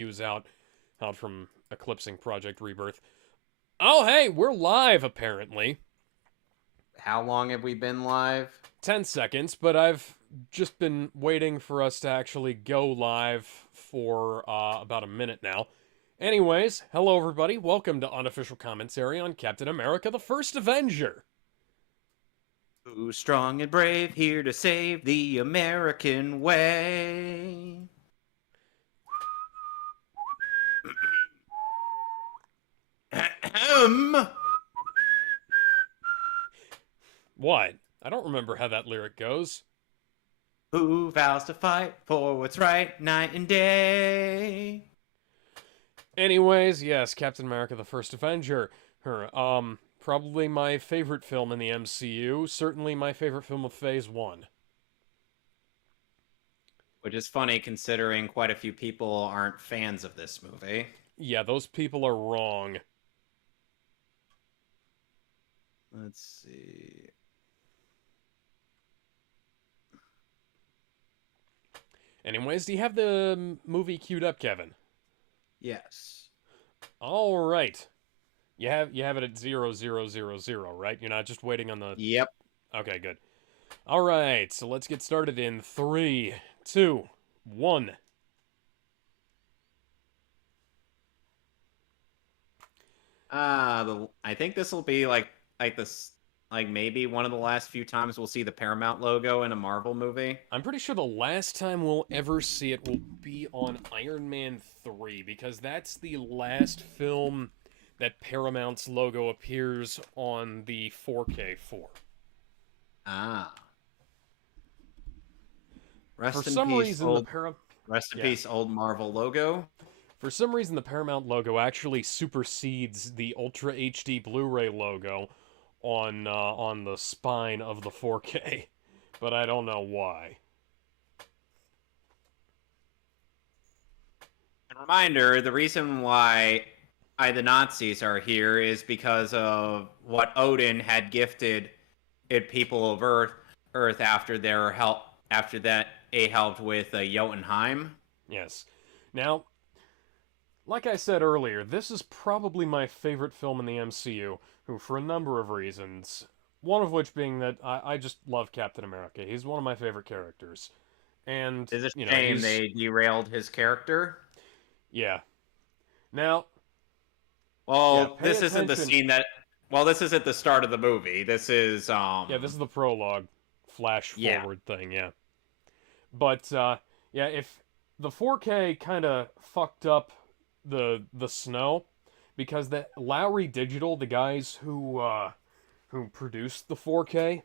News out from Eclipsing Project Rebirth. Oh, hey, we're live apparently. How long have we been live? 10 seconds, but I've just been waiting for us to actually go live for about a minute now. Anyways, hello everybody. Welcome to Unofficial Commentary on Captain America: The First Avenger. Who's strong and brave, here to save the American way? What? I don't remember how that lyric goes. Who vows to fight for what's right night and day? Anyways, yes, Captain America: The First Avenger. Probably my favorite film in the MCU. Certainly my favorite film of Phase 1. Which is funny considering quite a few people aren't fans of this movie. Yeah, those people are wrong. Let's see. Anyways, do you have the movie queued up, Kevin? Yes. All right. You have it at 0000, right? You're not just waiting on the... Yep. Okay, good. All right, so let's get started in 3, 2, 1. I think this will be like this, like maybe one of the last few times we'll see the Paramount logo in a Marvel movie. I'm pretty sure the last time we'll ever see it will be on Iron Man 3, because that's the last film that Paramount's logo appears on the 4K for. Ah. For some reason, Rest in peace, old Marvel logo. For some reason, the Paramount logo actually supersedes the Ultra HD Blu-ray logo on the spine of the 4K, but I don't know why. And reminder: the reason why the Nazis are here is because of what Odin had gifted people of Earth after their help. After that, he helped with Jotunheim. Yes. Now, like I said earlier, this is probably my favorite film in the MCU, for a number of reasons. One of which being that I just love Captain America. He's one of my favorite characters. And, it's a shame they derailed his character. Yeah. Now... Well, this isn't the scene that... Well, this isn't the start of the movie. This is, Yeah, this is the prologue. Flash forward thing, yeah. But, yeah, if... The 4K kind of fucked up the snow, because the Lowry Digital, the guys who produced the 4K,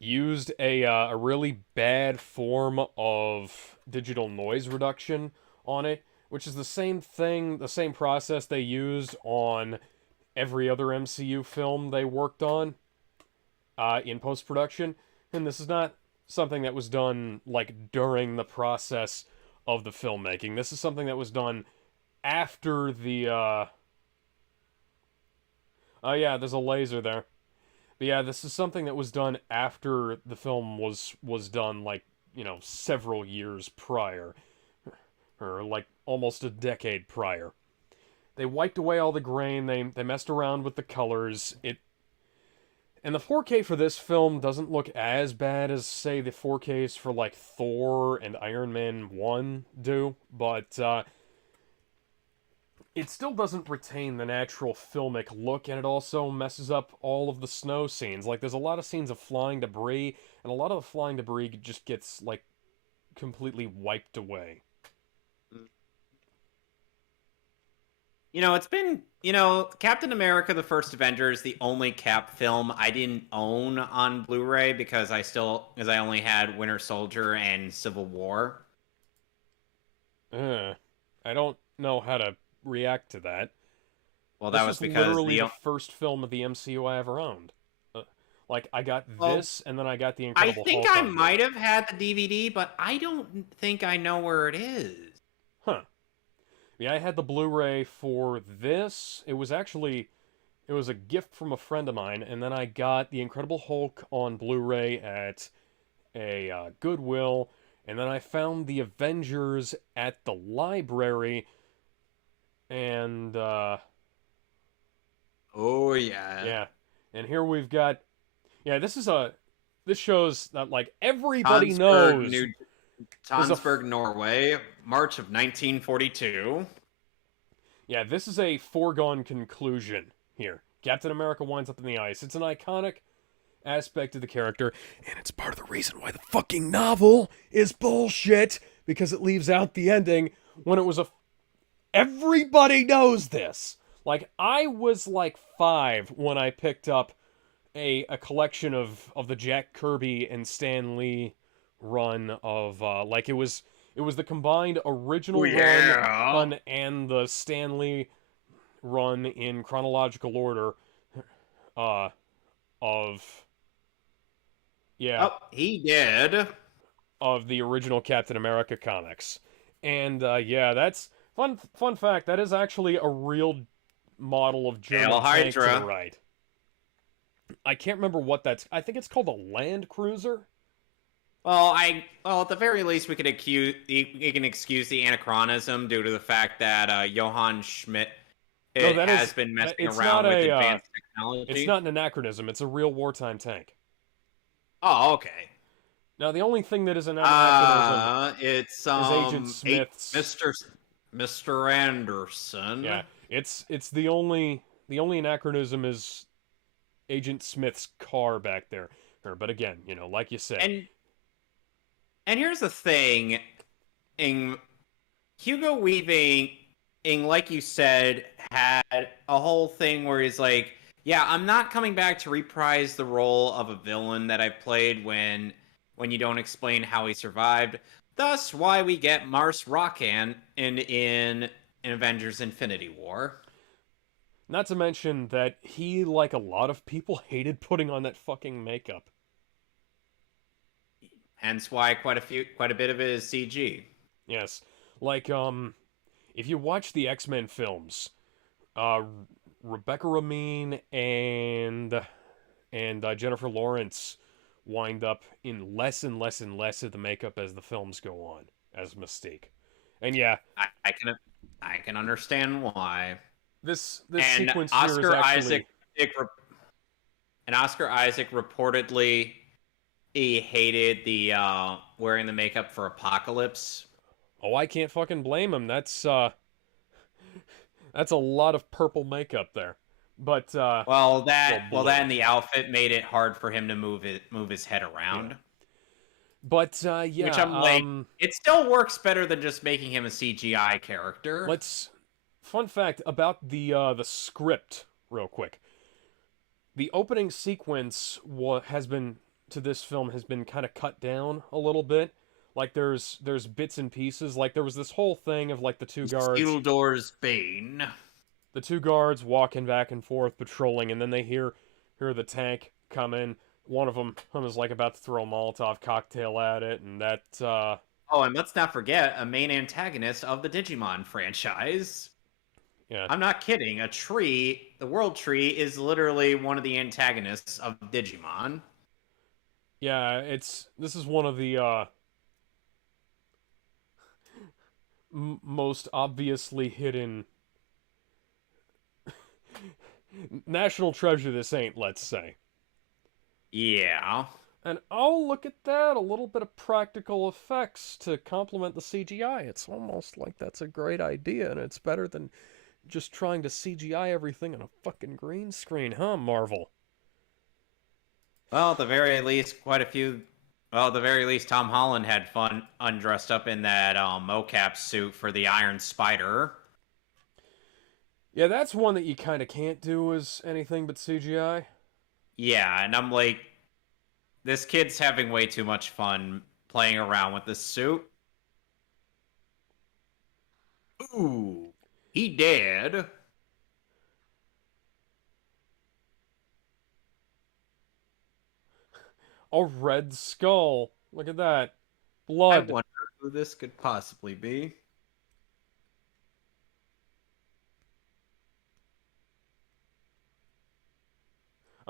used a really bad form of digital noise reduction on it, which is the same thing, the same process they used on every other MCU film they worked on in post-production. And this is not something that was done, like, during the process of the filmmaking. This is something that was done after the, Oh yeah, there's a laser there. But yeah, this is something that was done after the film was done, like, several years prior. Or, like, almost a decade prior. They wiped away all the grain, they messed around with the colors, and the 4K for this film doesn't look as bad as, say, the 4Ks for, like, Thor and Iron Man 1 do, but, it still doesn't retain the natural filmic look, and it also messes up all of the snow scenes. Like, there's a lot of scenes of flying debris, and a lot of the flying debris just gets, like, completely wiped away. It's been, Captain America: The First Avenger is the only Cap film I didn't own on Blu-ray because I only had Winter Soldier and Civil War. I don't know how to react to that. Well, that was because literally the first film of the MCU I ever owned. Like, I got this, and then I got the Incredible Hulk. I think I might have had the DVD, but I don't think I know where it is. Huh. Yeah, I had the Blu-ray for this. It was a gift from a friend of mine, and then I got the Incredible Hulk on Blu-ray at a Goodwill, And then I found the Avengers at the library, and Oh yeah. yeah, and here we've got this shows that like everybody knows. Tonsberg, Norway, March of 1942. Yeah, this is a foregone conclusion here. Captain America winds up in the ice. It's an iconic aspect of the character, and it's part of the reason why the fucking novel is bullshit, because it leaves out the ending when it was a... Everybody knows this. Like, I was like 5 when I picked up a collection of the Jack Kirby and Stan Lee run of, like, it was the combined original run and the Stan Lee run in chronological order, of... Yeah. Oh, he did. Of the original Captain America comics. And, yeah, that's... Fun fact, that is actually a real model of German tank to the right. I can't remember what that's... I think it's called a Land Cruiser? Well, at the very least, we can excuse the anachronism due to the fact that Johann Schmidt has been messing around with advanced technology. It's not an anachronism. It's a real wartime tank. Oh, okay. Now, the only thing that is an anachronism is Agent Smith's... Mr. Anderson. Yeah, it's the only anachronism is Agent Smith's car back there. But again, you know, like you said. And here's the thing, Hugo Weaving, like you said, had a whole thing where he's like, yeah, I'm not coming back to reprise the role of a villain that I played when you don't explain how he survived. Thus, why we get Mars Rockan in Avengers Infinity War. Not to mention that he, like a lot of people, hated putting on that fucking makeup. Hence why quite a bit of it is CG. Yes. Like, if you watch the X-Men films, Rebecca Ramine and Jennifer Lawrence wind up in less and less and less of the makeup as the films go on as Mystique. And yeah, I can understand why. This sequence here is actually... Oscar Isaac reportedly he hated the wearing the makeup for Apocalypse. Oh, I can't fucking blame him. That's a lot of purple makeup there. But that and the outfit made it hard for him to move his head around. Yeah. But yeah, which I'm like, it still works better than just making him a CGI character. Fun fact about the script, real quick. The opening sequence to this film has been kind of cut down a little bit. Like there's bits and pieces. Like there was this whole thing of like the two guards. Isildur's Bane. The two guards walking back and forth patrolling, and then they hear the tank come in. One of them is like about to throw a Molotov cocktail at it, and that... Oh, and let's not forget a main antagonist of the Digimon franchise. Yeah. I'm not kidding. A tree, the World Tree, is literally one of the antagonists of Digimon. Yeah, this is one of the most obviously hidden national treasure this ain't, let's say. Yeah. And oh, look at that, a little bit of practical effects to complement the CGI. It's almost like that's a great idea, and it's better than just trying to CGI everything on a fucking green screen, huh, Marvel? Well, at the very least, Tom Holland had fun undressed up in that mocap suit for the Iron Spider. Yeah, that's one that you kind of can't do as anything but CGI. Yeah, and I'm like, this kid's having way too much fun playing around with this suit. Ooh, he did. A red skull. Look at that. Blood. I wonder who this could possibly be.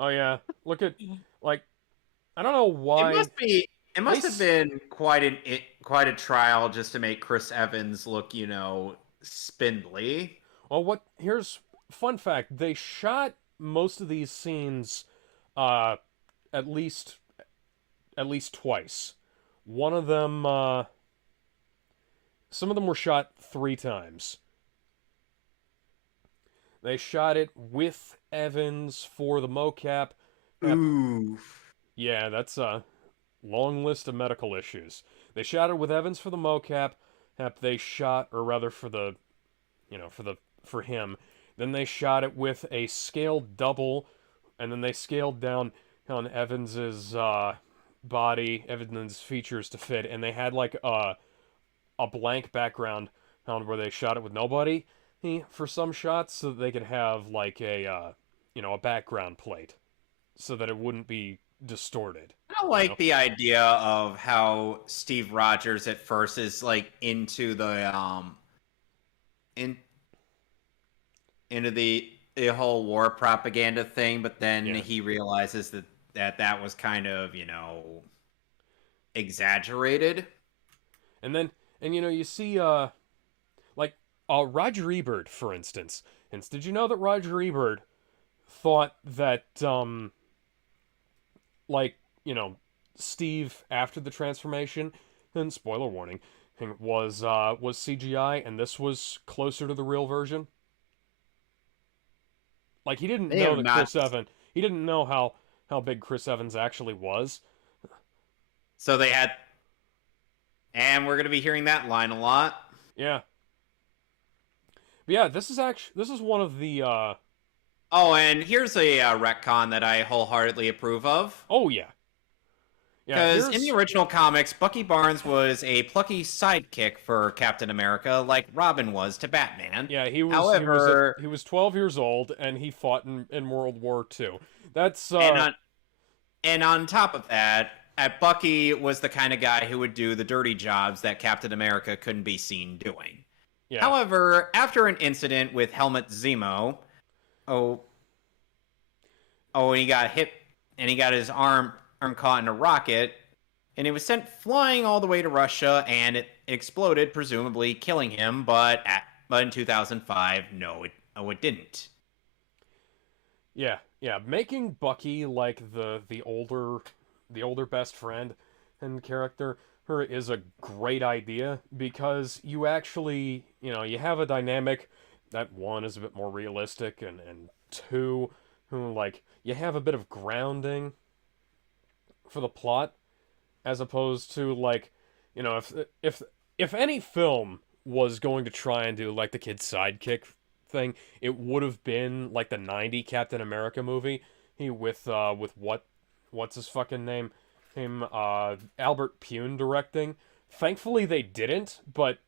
Oh yeah. Look at, like, I don't know why. It must have been quite an quite a trial just to make Chris Evans look, spindly. Well, here's fun fact: they shot most of these scenes, uh, at least twice. One of them, some of them were shot 3 times. They shot it with Evans for the mocap. Ooh. Yeah, that's a long list of medical issues. They shot it with Evans for the mocap. They shot, or rather for the, for him. Then they shot it with a scaled double, and then they scaled down on Evans's body, Evans's features to fit, and they had like a blank background where they shot it with nobody for some shots, so that they could have like a a background plate, so that it wouldn't be distorted. I don't like the idea of how Steve Rogers at first is like into the into the whole war propaganda thing, but then he realizes that was kind of, exaggerated. And then you see like Roger Ebert, for instance. And did you know that Roger Ebert thought that Steve after the transformation, and spoiler warning, was CGI, and this was closer to the real version? Like, he didn't know that Chris Evans. He didn't know how big Chris Evans actually was. So they had, and we're gonna be hearing that line a lot. Yeah. But yeah, this is one of the. Oh, and here's a retcon that I wholeheartedly approve of. Oh yeah. Because in the original comics, Bucky Barnes was a plucky sidekick for Captain America, like Robin was to Batman. Yeah, he was. However, he was 12 years old, and he fought in World War II. That's and on top of that, Bucky was the kind of guy who would do the dirty jobs that Captain America couldn't be seen doing. Yeah. However, after an incident with Helmut Zemo, and he got hit, and he got his arm caught in a rocket, and it was sent flying all the way to Russia, and it exploded, presumably killing him. But in 2005, no, it didn't. Yeah, making Bucky like the older best friend and character is a great idea, because you actually you have a dynamic that, one, is a bit more realistic, and two, like, you have a bit of grounding for the plot, as opposed to, like, if any film was going to try and do like the kid's sidekick thing, it would have been like the '90 Captain America movie with what's his fucking name, Albert Pune directing. Thankfully they didn't, but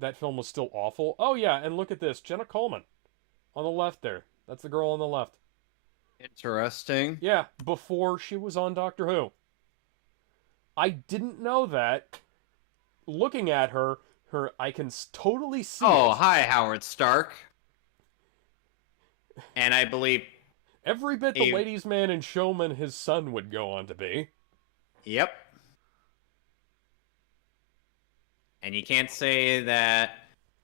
that film was still awful. Oh yeah, and look at this, Jenna Coleman on the left there. That's the girl on the left. Interesting. Yeah, before she was on Doctor Who. I didn't know that. Looking at her, I can totally see it. Hi, Howard Stark. And I believe every bit the ladies' man and showman his son would go on to be. Yep. And you can't say that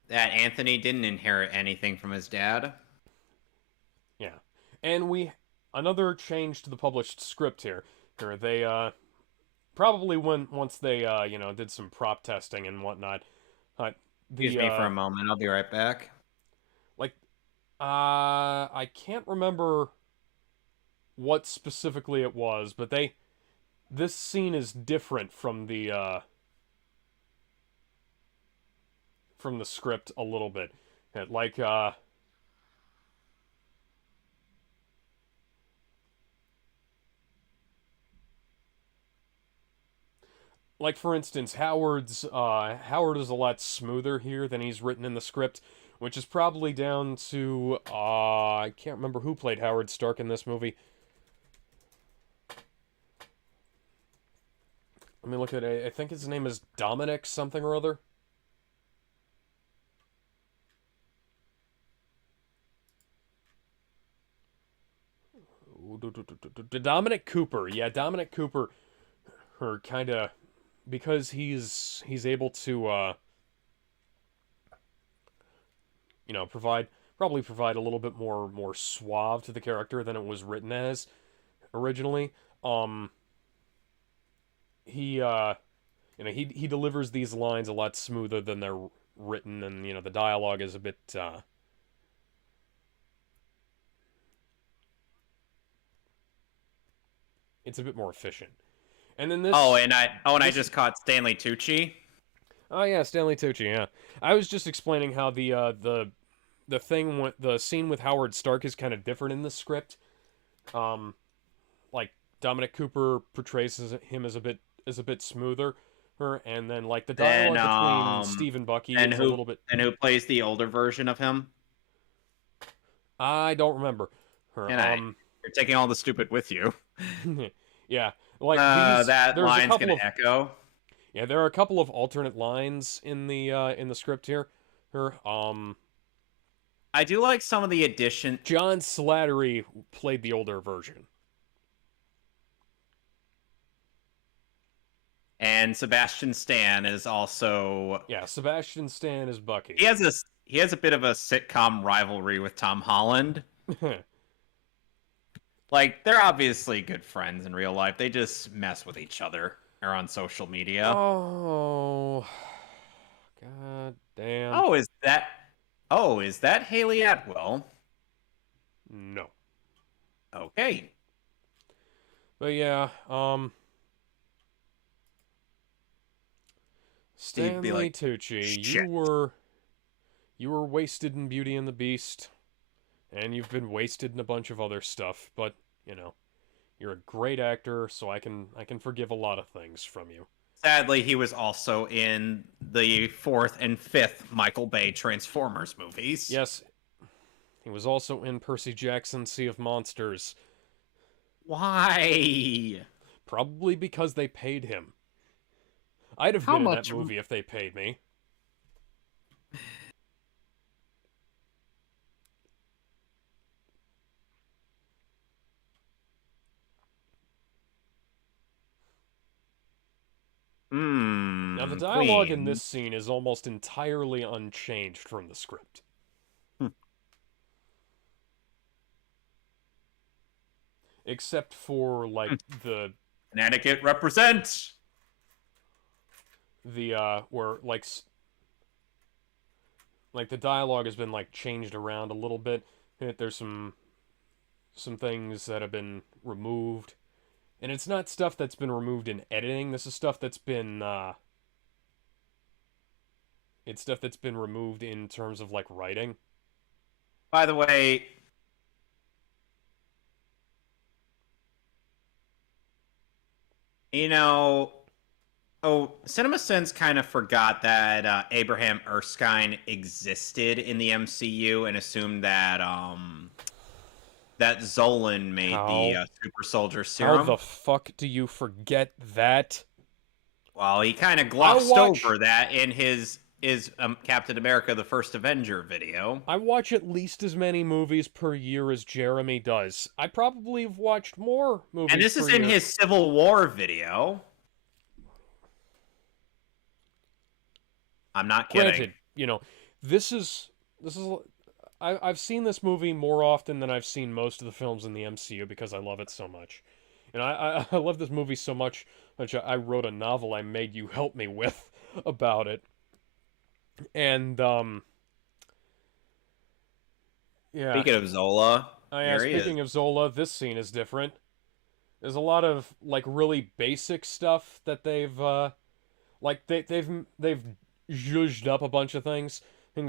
Anthony didn't inherit anything from his dad. Yeah. And another change to the published script here. They probably once they did some prop testing and whatnot. Excuse me for a moment. I'll be right back. Like, I can't remember what specifically it was, but this scene is different from the script a little bit. Like, for instance, Howard is a lot smoother here than he's written in the script, which is probably down to I can't remember who played Howard Stark in this movie. Let me look at it. I think his name is Dominic something or other. Dominic Cooper. Yeah, Dominic Cooper kind of because he's able to probably provide a little bit more suave to the character than it was written as originally. He he delivers these lines a lot smoother than they're written, and the dialogue is a bit it's a bit more efficient. And then this I just caught Stanley Tucci. Oh yeah, Stanley Tucci, yeah. I was just explaining how the scene with Howard Stark is kind of different in the script. Like Dominic Cooper portrays him as a bit smoother, and then like the dialogue between Steve and Bucky is a little bit. And who plays the older version of him? I don't remember. You're taking all the stupid with you. Yeah, like that line's gonna echo. Yeah, there are a couple of alternate lines in the script here. I do like some of the addition. John Slattery played the older version. And Sebastian Stan is also. Yeah, Sebastian Stan is Bucky. He has a bit of a sitcom rivalry with Tom Holland. Like, they're obviously good friends in real life. They just mess with each other or on social media. Oh, god damn. Oh, is that Haley Atwell? No. Okay. But yeah, Stanley Tucci, shit. you were wasted in Beauty and the Beast, and you've been wasted in a bunch of other stuff, but, you're a great actor, so I can forgive a lot of things from you. Sadly, he was also in the 4th and 5th Michael Bay Transformers movies. Yes. He was also in Percy Jackson's Sea of Monsters. Why? Probably because they paid him. I'd have been in that movie if they paid me. Now, the dialogue in this scene is almost entirely unchanged from the script. Except for, like, the... Connecticut represent! Where, like, the dialogue has been, like, changed around a little bit. There's some things that have been removed. And it's not stuff that's been removed in editing. This is stuff that's been, it's stuff that's been removed in terms of, like, writing. By the way, CinemaSins kind of forgot that Abraham Erskine existed in the MCU and assumed that that Zolan made the super soldier serum. How the fuck do you forget that? Well, he kind of glossed over that in his Captain America: The First Avenger video. I watch at least as many movies per year as Jeremy does. I probably have watched more movies. And this is in his Civil War video. I'm not kidding. Granted, this is I've seen this movie more often than I've seen most of the films in the MCU because I love it so much. And I love this movie so much that I wrote a novel I made you help me with about it. And, yeah. Speaking of Zola. Speaking of Zola, this scene is different. There's a lot of, like, really basic stuff that they've zhuzhed up a bunch of things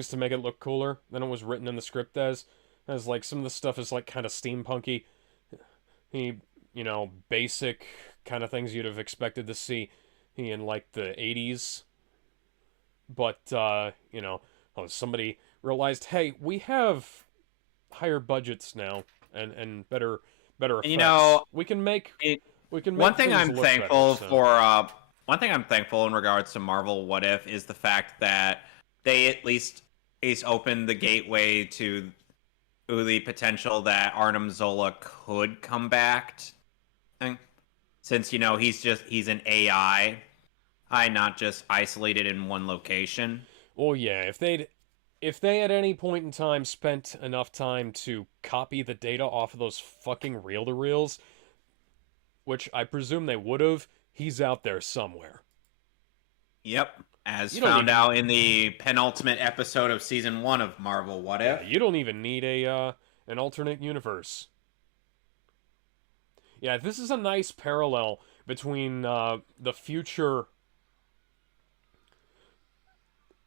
to make it look cooler than it was written in the script as like, some of the stuff is, like, kind of steampunky. Basic kind of things you'd have expected to see in, like, the 80s. But, somebody realized, hey, we have higher budgets now and better effects. We can make one thing I'm thankful better, for. One thing I'm thankful in regards to Marvel What If is the fact that they at least opened the gateway to the potential that Arnim Zola could come back. Since he's an AI. Why not just isolated in one location? Well, yeah, if they at any point in time spent enough time to copy the data off of those fucking reel-to-reels, which I presume they would have, he's out there somewhere. Yep. As You don't found even out in the penultimate episode of season 1 of Marvel What If. Yeah, you don't even need an alternate universe. Yeah, this is a nice parallel between the future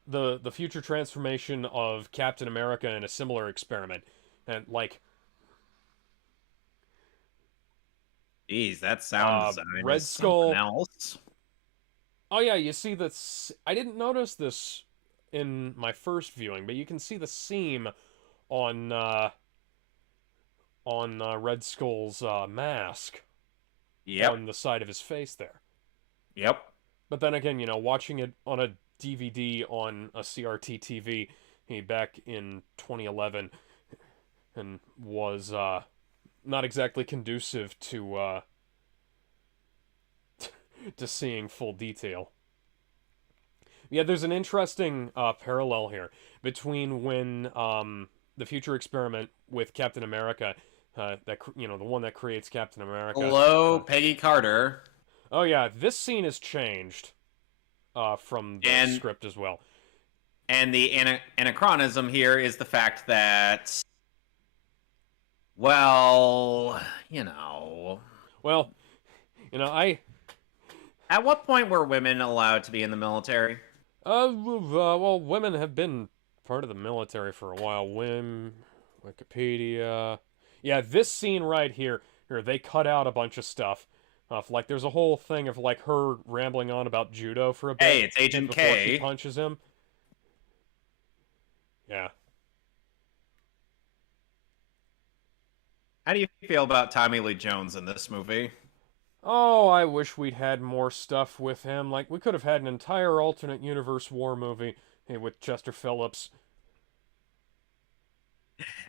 the future transformation of Captain America in a similar experiment. And like Jeez, that sound design Red is Skull. something else. Oh yeah, you see this. I didn't notice this in my first viewing, but you can see the seam on Red Skull's mask Yep. on the side of his face there. Yep. But then again, you know, watching it on a DVD on a CRT TV back in 2011 and was not exactly conducive to to seeing full detail. Yeah, there's an interesting parallel here between when the future experiment with Captain America, that you know, the one that creates Captain America. Hello, Peggy Carter. Oh yeah, this scene has changed from the script as well. And the anachronism here is the fact that, well, you know, At what point were women allowed to be in the military? Well, women have been part of the military for a while. Wikipedia. Yeah, this scene right here, they cut out a bunch of stuff. Like, there's a whole thing of, like, her rambling on about judo for a bit. Hey, it's Agent before K. she punches him. Yeah. How do you feel about Tommy Lee Jones in this movie? Oh, I wish we'd had more stuff with him. Like, we could have had an entire alternate universe war movie with Chester Phillips.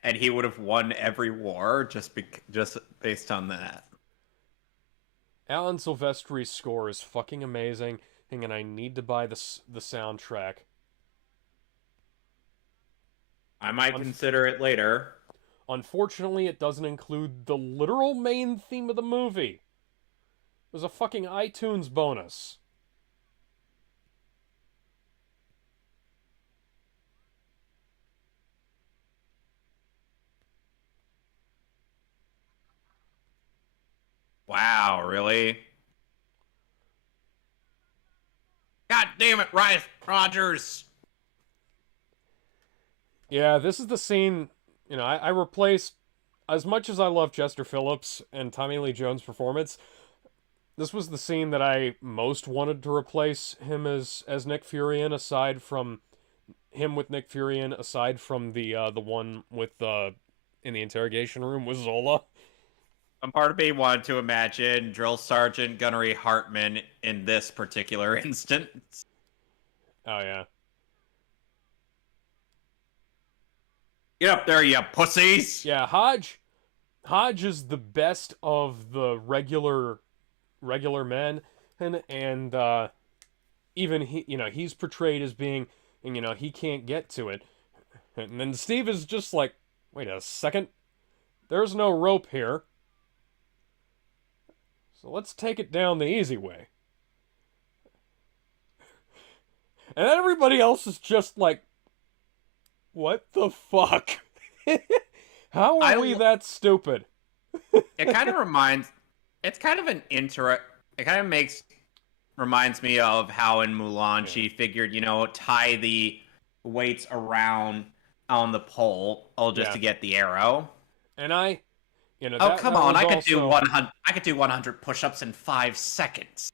And he would have won every war just based on that. Alan Silvestri's score is fucking amazing, and I need to buy the soundtrack. I might consider it later. Unfortunately, it doesn't include the literal main theme of the movie. It was a fucking iTunes bonus. Wow, really? God damn it, Rogers! Yeah, this is the scene, you know, I replaced, as much as I love Chester Phillips and Tommy Lee Jones' performance, this was the scene that I most wanted to replace him as Nick Fury in, aside from the one with in the interrogation room with Zola. Some part of me wanted to imagine Drill Sergeant Gunnery Hartman in this particular instance. Oh yeah. Get up there, you pussies! Yeah, Hodge is the best of the regular men, and even he's portrayed as being, and he can't get to it, and then Steve is just like, wait a second, there's no rope here, so let's take it down the easy way. And then everybody else is just like, what the fuck? How are we that stupid? It kind of reminds... It's kind of reminds me of how in Mulan she figured, tie the weights around on the pole just to get the arrow. And I come on, I could do 100 push-ups in 5 seconds.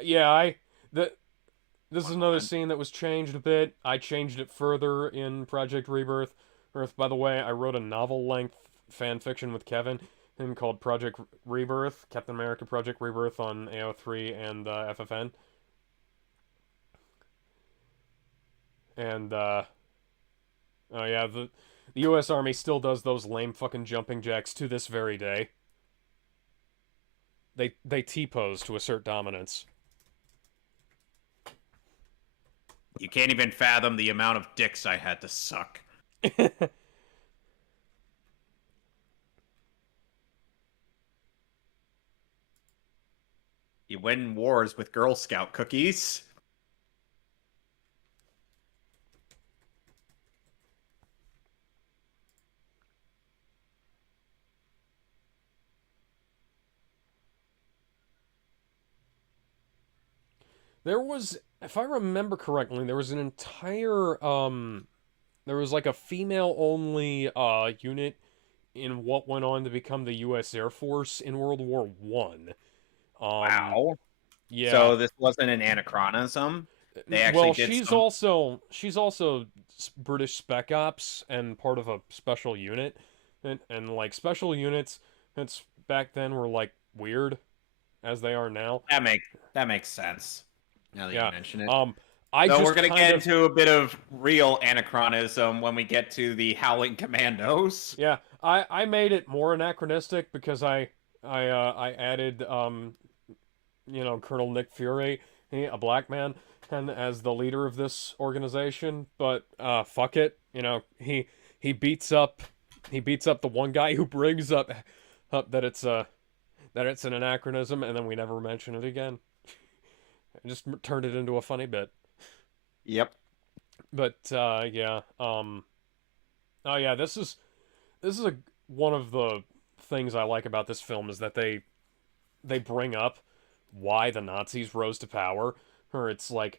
Yeah, this is another scene that was changed a bit. I changed it further in Project Rebirth. By the way, I wrote a novel-length fan fiction with Kevin called Project Rebirth, Captain America Project Rebirth on AO3 and FFN. And oh yeah, the US Army still does those lame fucking jumping jacks to this very day. They T-pose to assert dominance. You can't even fathom the amount of dicks I had to suck. You win wars with Girl Scout cookies. There was, if I remember correctly, there was an entire there was like a female only unit in what went on to become the U.S. Air Force in World War One. Wow. Yeah. So this wasn't an anachronism. They actually Well, did she's some. also British Spec Ops and part of a special unit, and like special units, it's back then were like weird as they are now. That makes sense. Now that you Yeah. mention it. Um, I So we're just gonna kind get of into a bit of real anachronism when we get to the Howling Commandos. yeah. I made it more anachronistic because I added Colonel Nick Fury, a black man, and as the leader of this organization. But fuck it, he beats up the one guy who brings up that it's an anachronism, and then we never mention it again. I just turned it into a funny bit. Yep. But yeah, oh yeah, this is one of the things I like about this film is that they bring up why the Nazis rose to power, or it's like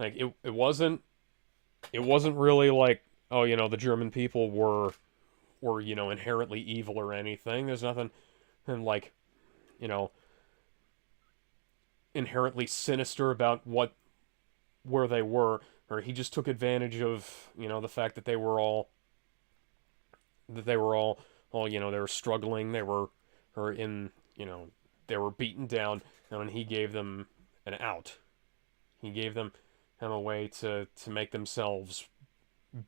it wasn't really like, oh, the German people were inherently evil or anything. There's nothing and like you know inherently sinister about where they were, or he just took advantage of the fact that they were all they were struggling, they were or in they were beaten down, and he gave them an out. He gave them a way to make themselves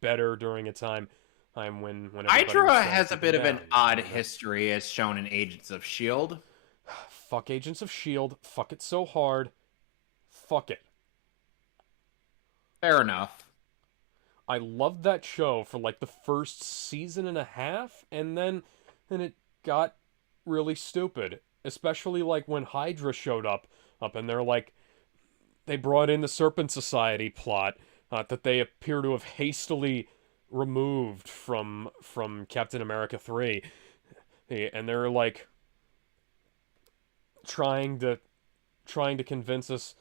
better during a time when everybody was Hydra starting has to a come bit of down. an odd history as shown in Agents of S.H.I.E.L.D. Fuck Agents of Shield. Fuck it so hard. Fuck it. Fair enough. I loved that show for like the first season and a half, and then it got really stupid. Especially like when Hydra showed up, and they brought in the Serpent Society plot that they appear to have hastily removed from Captain America 3, and they're like trying to convince us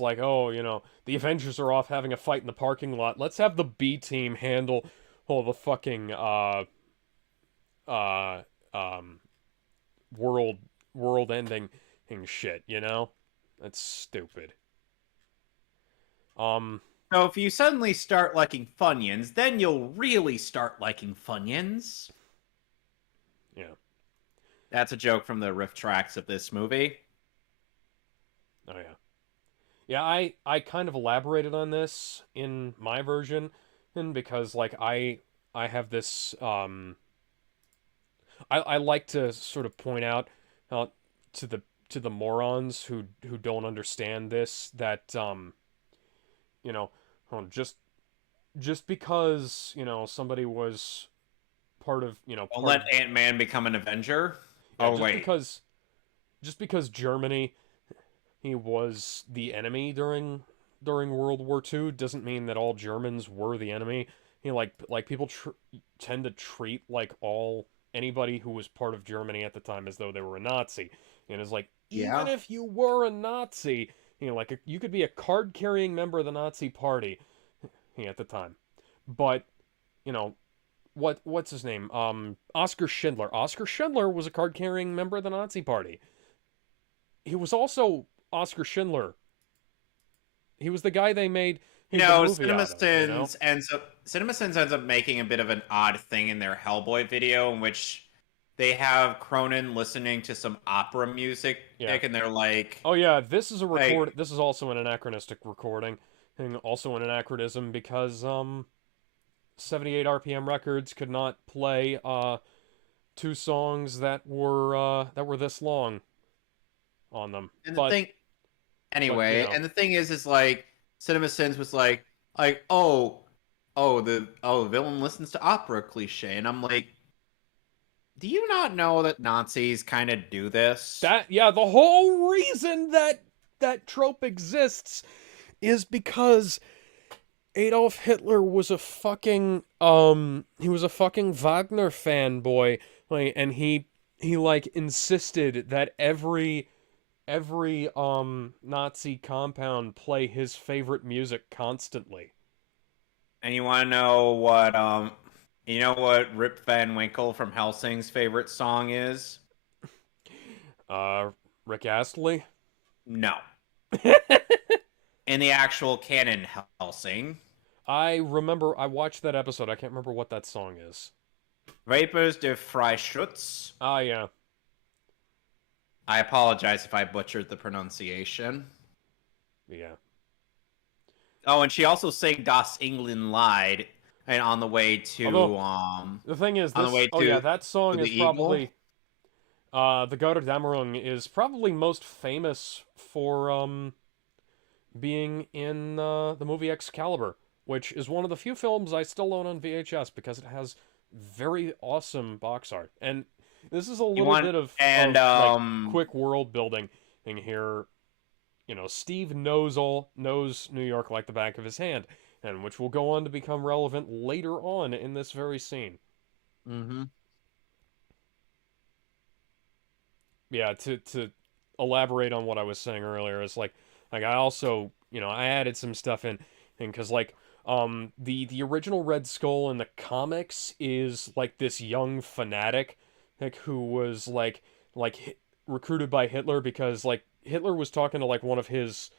like, oh, the Avengers are off having a fight in the parking lot. Let's have the B team handle all the fucking uh world ending shit, That's stupid. Um So if you suddenly start liking Funyuns, then you'll really start liking Funyuns. yeah. That's a joke from the riff tracks of this movie. Oh yeah. Yeah, I kind of elaborated on this in my version, and because like I have this I like to sort of point out to the morons who don't understand this that you know just because somebody was part of Don't part of let Ant-Man become an Avenger. yeah Oh, wait. just because Germany he was the enemy during World War II doesn't mean that all Germans were the enemy. Like people tend to treat like anybody who was part of Germany at the time as though they were a Nazi, and it's like even Yeah. if you were a Nazi, you could be a card-carrying member of the Nazi Party at the time, but you know what's his name? Oscar Schindler. Oscar Schindler was a card-carrying member of the Nazi Party. He was also Oscar Schindler. He was the guy they made You the know, movie out of. CinemaSins ends up making a bit of an odd thing in their Hellboy video in which they have Cronin listening to some opera music, Yeah. and they're like, Oh yeah, this is a record. like, This is also an anachronistic recording, and also an anachronism because 78 RPM records could not play two songs that were this long on them. and the But thing, anyway, and the thing is like, Cinema Sins was like the villain listens to opera cliche, and I'm like, do you not know that Nazis kind of do this? The whole reason that trope exists is because Adolf Hitler was a fucking he was a fucking Wagner fanboy, like, and he like insisted that every Nazi compound play his favorite music constantly. And you know what Rip Van Winkle from Helsing's favorite song is? Uh Rick Astley? No. In the actual canon Helsing, I remember I watched that episode. I can't remember what that song is. Vapors de Freischutz. Ah, yeah. I apologize if I butchered the pronunciation. Yeah. Oh, and she also sang Das England Lied, and on the way to Although, the thing is, on the way oh to yeah, that song the is Eagle. probably the Götterdämmerung is probably most famous for being in the movie Excalibur, which is one of the few films I still own on VHS because it has very awesome box art. And this is a little bit of like quick world building in here. You know, Steve knows New York like the back of his hand, and which will go on to become relevant later on in this very scene. Mm-hmm. Yeah, to elaborate on what I was saying earlier is like I also, I added some stuff in, and because like the original Red Skull in the comics is like this young fanatic like who was recruited by Hitler because like Hitler was talking to like one of his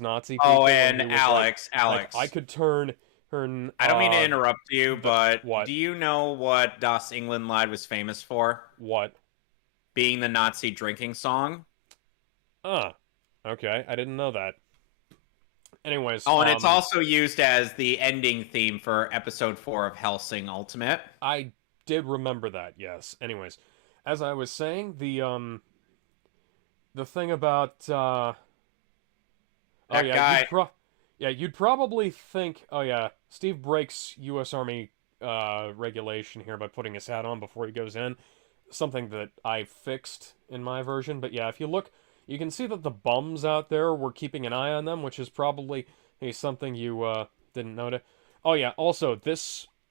Nazi people. Oh, and Alex, Alex, I could turn. I don't mean to interrupt you, but what? Do you know what Das England Lied was famous for? What? Being the Nazi drinking song. Okay, I didn't know that. Anyways, and it's also used as the ending theme for episode 4 of Hellsing Ultimate. I did remember that, yes. Anyways, as I was saying, the thing about that guy. You'd probably think, oh yeah, Steve breaks U.S. Army regulation here by putting his hat on before he goes in. Something that I fixed in my version, but yeah, if you look, you can see that the bums out there were keeping an eye on them, which is probably something you didn't notice. Oh yeah, also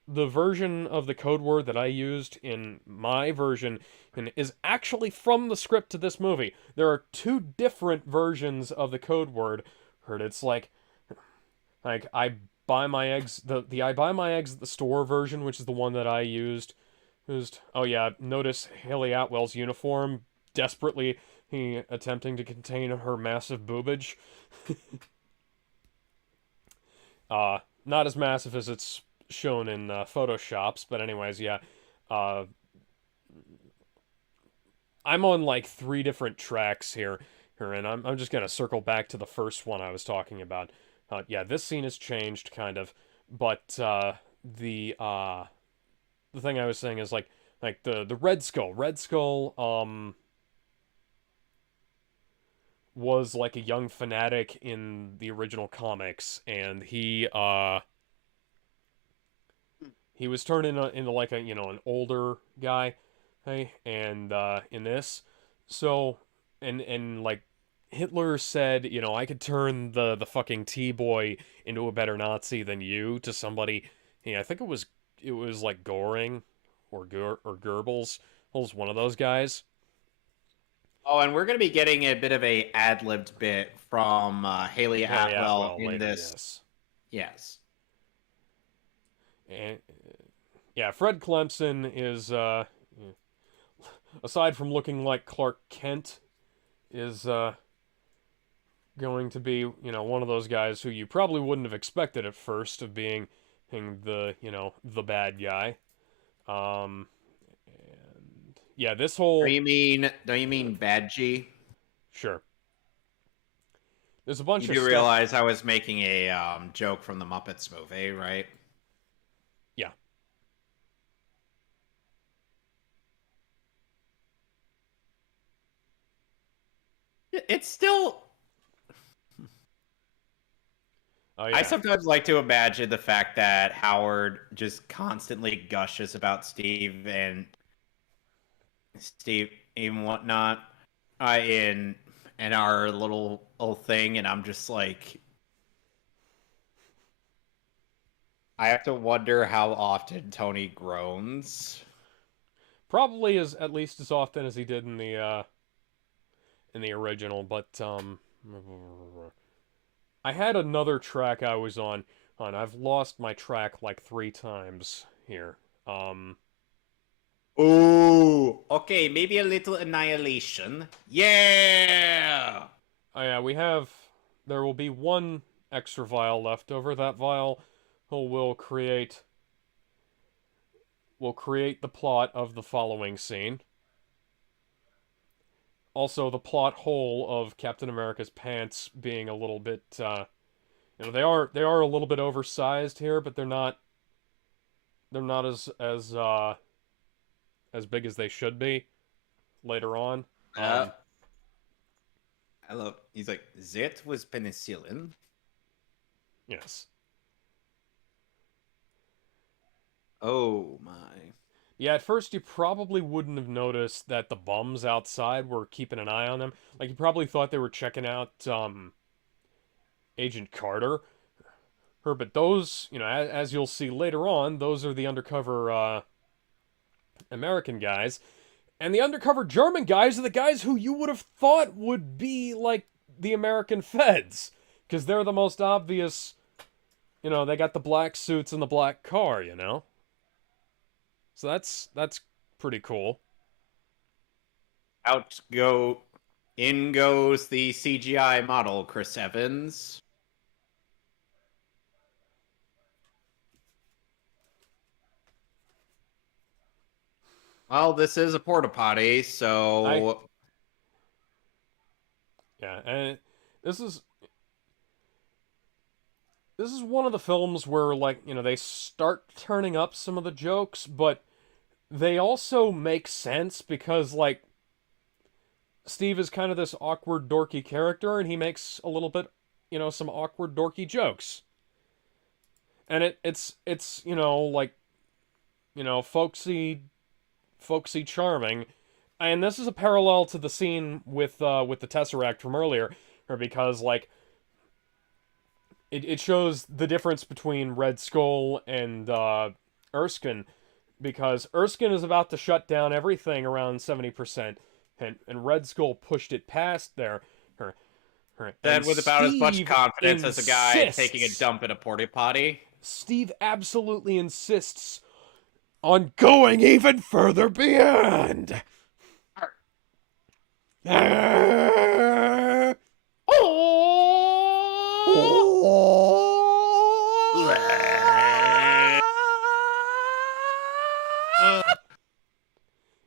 the version of the code word that I used in my version is actually from the script to this movie. There are two different versions of the code word. It's like I buy my eggs the I buy my eggs at the store version, which is the one that I used. Oh yeah, notice Haley Atwell's uniform, desperately attempting to contain her massive boobage. Not as massive as it's shown in Photoshops, but anyways, yeah. I'm on like 3 different tracks here, and I'm just gonna circle back to the first one I was talking about. Yeah, this scene has changed kind of, but the thing I was saying is like the Red Skull. Red Skull was like a young fanatic in the original comics, and he was turned into like an older guy, hey, and in this, so and like Hitler said, I could turn the fucking T-boy into a better Nazi than you to somebody. I think it was like Goring or Goebbels. Was one of those guys. Oh, and we're going to be getting a bit of a ad-libbed bit from Haley Atwell in later, this. Yes. And yeah, Fred Clemson is aside from looking like Clark Kent, is going to be, one of those guys who you probably wouldn't have expected at first of being the, the bad guy. And yeah, this whole... Don't you mean Bad G? Sure. There's a bunch of stuff... You do realize I was making a joke from the Muppets movie, right? Yeah. It's still... Oh I yeah. sometimes like to imagine the fact that Howard just constantly gushes about Steve and whatnot in our little thing, and I'm just like, I have to wonder how often Tony groans. Probably as at least as often as he did in the original, but I had another track I was on. I've lost my track like 3 times here. Um Oh, okay, maybe a little annihilation. Yeah. oh yeah, there will be one extra vial left over. That vial will create the plot of the following scene. Also, the plot hole of Captain America's pants being a little bit, they are a little bit oversized here, but they're not as big as they should be later on. Uh, I love. He's like, that was penicillin. Yes. Oh my. Yeah, at first you probably wouldn't have noticed that the bums outside were keeping an eye on them. Like you probably thought they were checking out Agent Carter. But those, as you'll see later on, those are the undercover American guys. And the undercover German guys are the guys who you would have thought would be like the American feds. Because they're the most obvious, they got the black suits and the black car. So that's pretty cool. In goes the CGI model, Chris Evans. Well, this is a porta potty, so Yeah, and this is this is one of the films where they start turning up some of the jokes, but they also make sense because Steve is kind of this awkward dorky character and he makes a little bit, some awkward dorky jokes. And it's folksy charming. And this is a parallel to the scene with the Tesseract from earlier, or because it shows the difference between Red Skull and Erskine, because Erskine is about to shut down everything around 70%, and Red Skull pushed it past there. Said with about as much confidence as a guy taking a insists- dump in a porta potty. Steve absolutely insists on going even further beyond.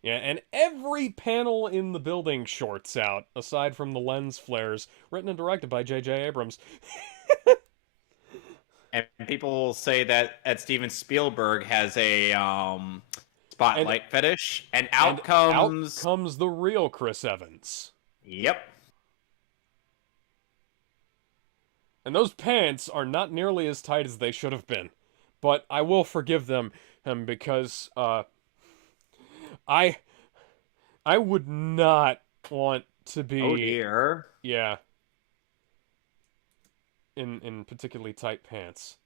Yeah, and every panel in the building shorts out, aside from the lens flares, written and directed by J.J. Abrams. And people say that Steven Spielberg has a spotlight fetish, and out comes the real Chris Evans. Yep. And those pants are not nearly as tight as they should have been, but I will forgive them because I would not want to be Oh dear. Yeah. In particularly tight pants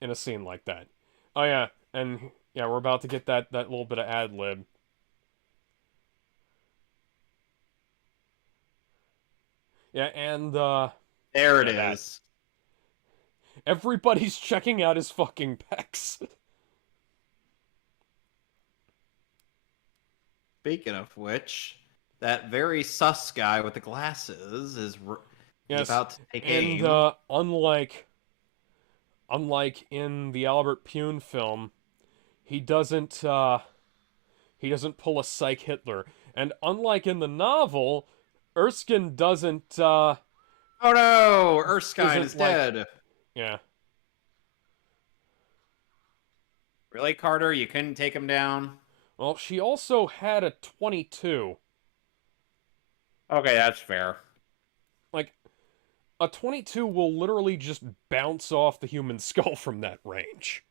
in a scene like that. Oh yeah, and yeah, we're about to get that little bit of ad lib. Yeah, and there it is. Everybody's checking out his fucking pecs. Speaking of which, that very sus guy with the glasses is about to take aim. And unlike in the Albert Pune film, he doesn't pull a Psych Hitler, and unlike in the novel, Erskine doesn't. Oh no, Erskine is dead. Yeah. Really, Carter? You couldn't take him down? Well, she also had a 22. Okay, that's fair. a 22 will literally just bounce off the human skull from that range.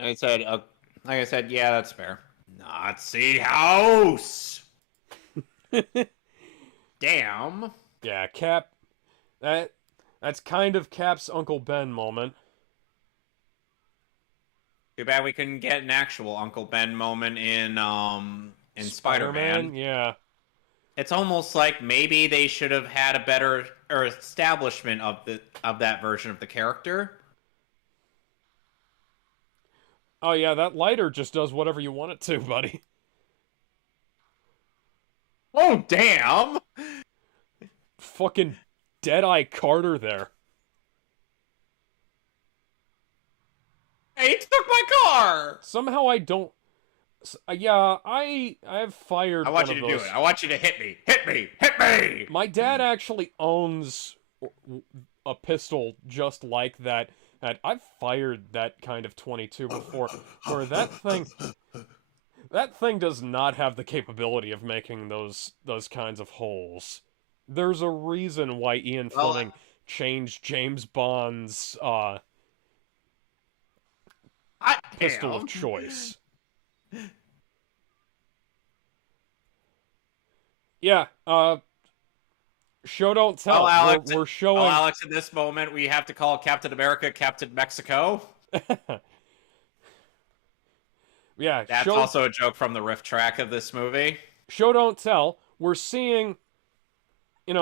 Like I said, yeah, that's fair. Nazi house. Damn. Yeah, Cap. That's kind of Cap's Uncle Ben moment. Too bad we couldn't get an actual Uncle Ben moment in Spider-Man. Yeah. It's almost like maybe they should have had a better or establishment of that version of the character. Oh yeah, that lighter just does whatever you want it to, buddy. Oh damn! Fucking Deadeye Carter there. Hey, he took my car! Somehow I don't. Yeah, I've fired. I want one you of to those. do it. I want you to hit me. Hit me. Hit me! My dad actually owns a pistol just like that. And I've fired that kind of 22 before, where that thing does not have the capability of making those kinds of holes. There's a reason why Ian Fleming changed James Bond's pistol of choice. Yeah, show don't tell. We're showing. Alex, in this moment, we have to call Captain America Captain Mexico. Yeah, that's also a joke from the riff track of this movie. Show don't tell. We're seeing,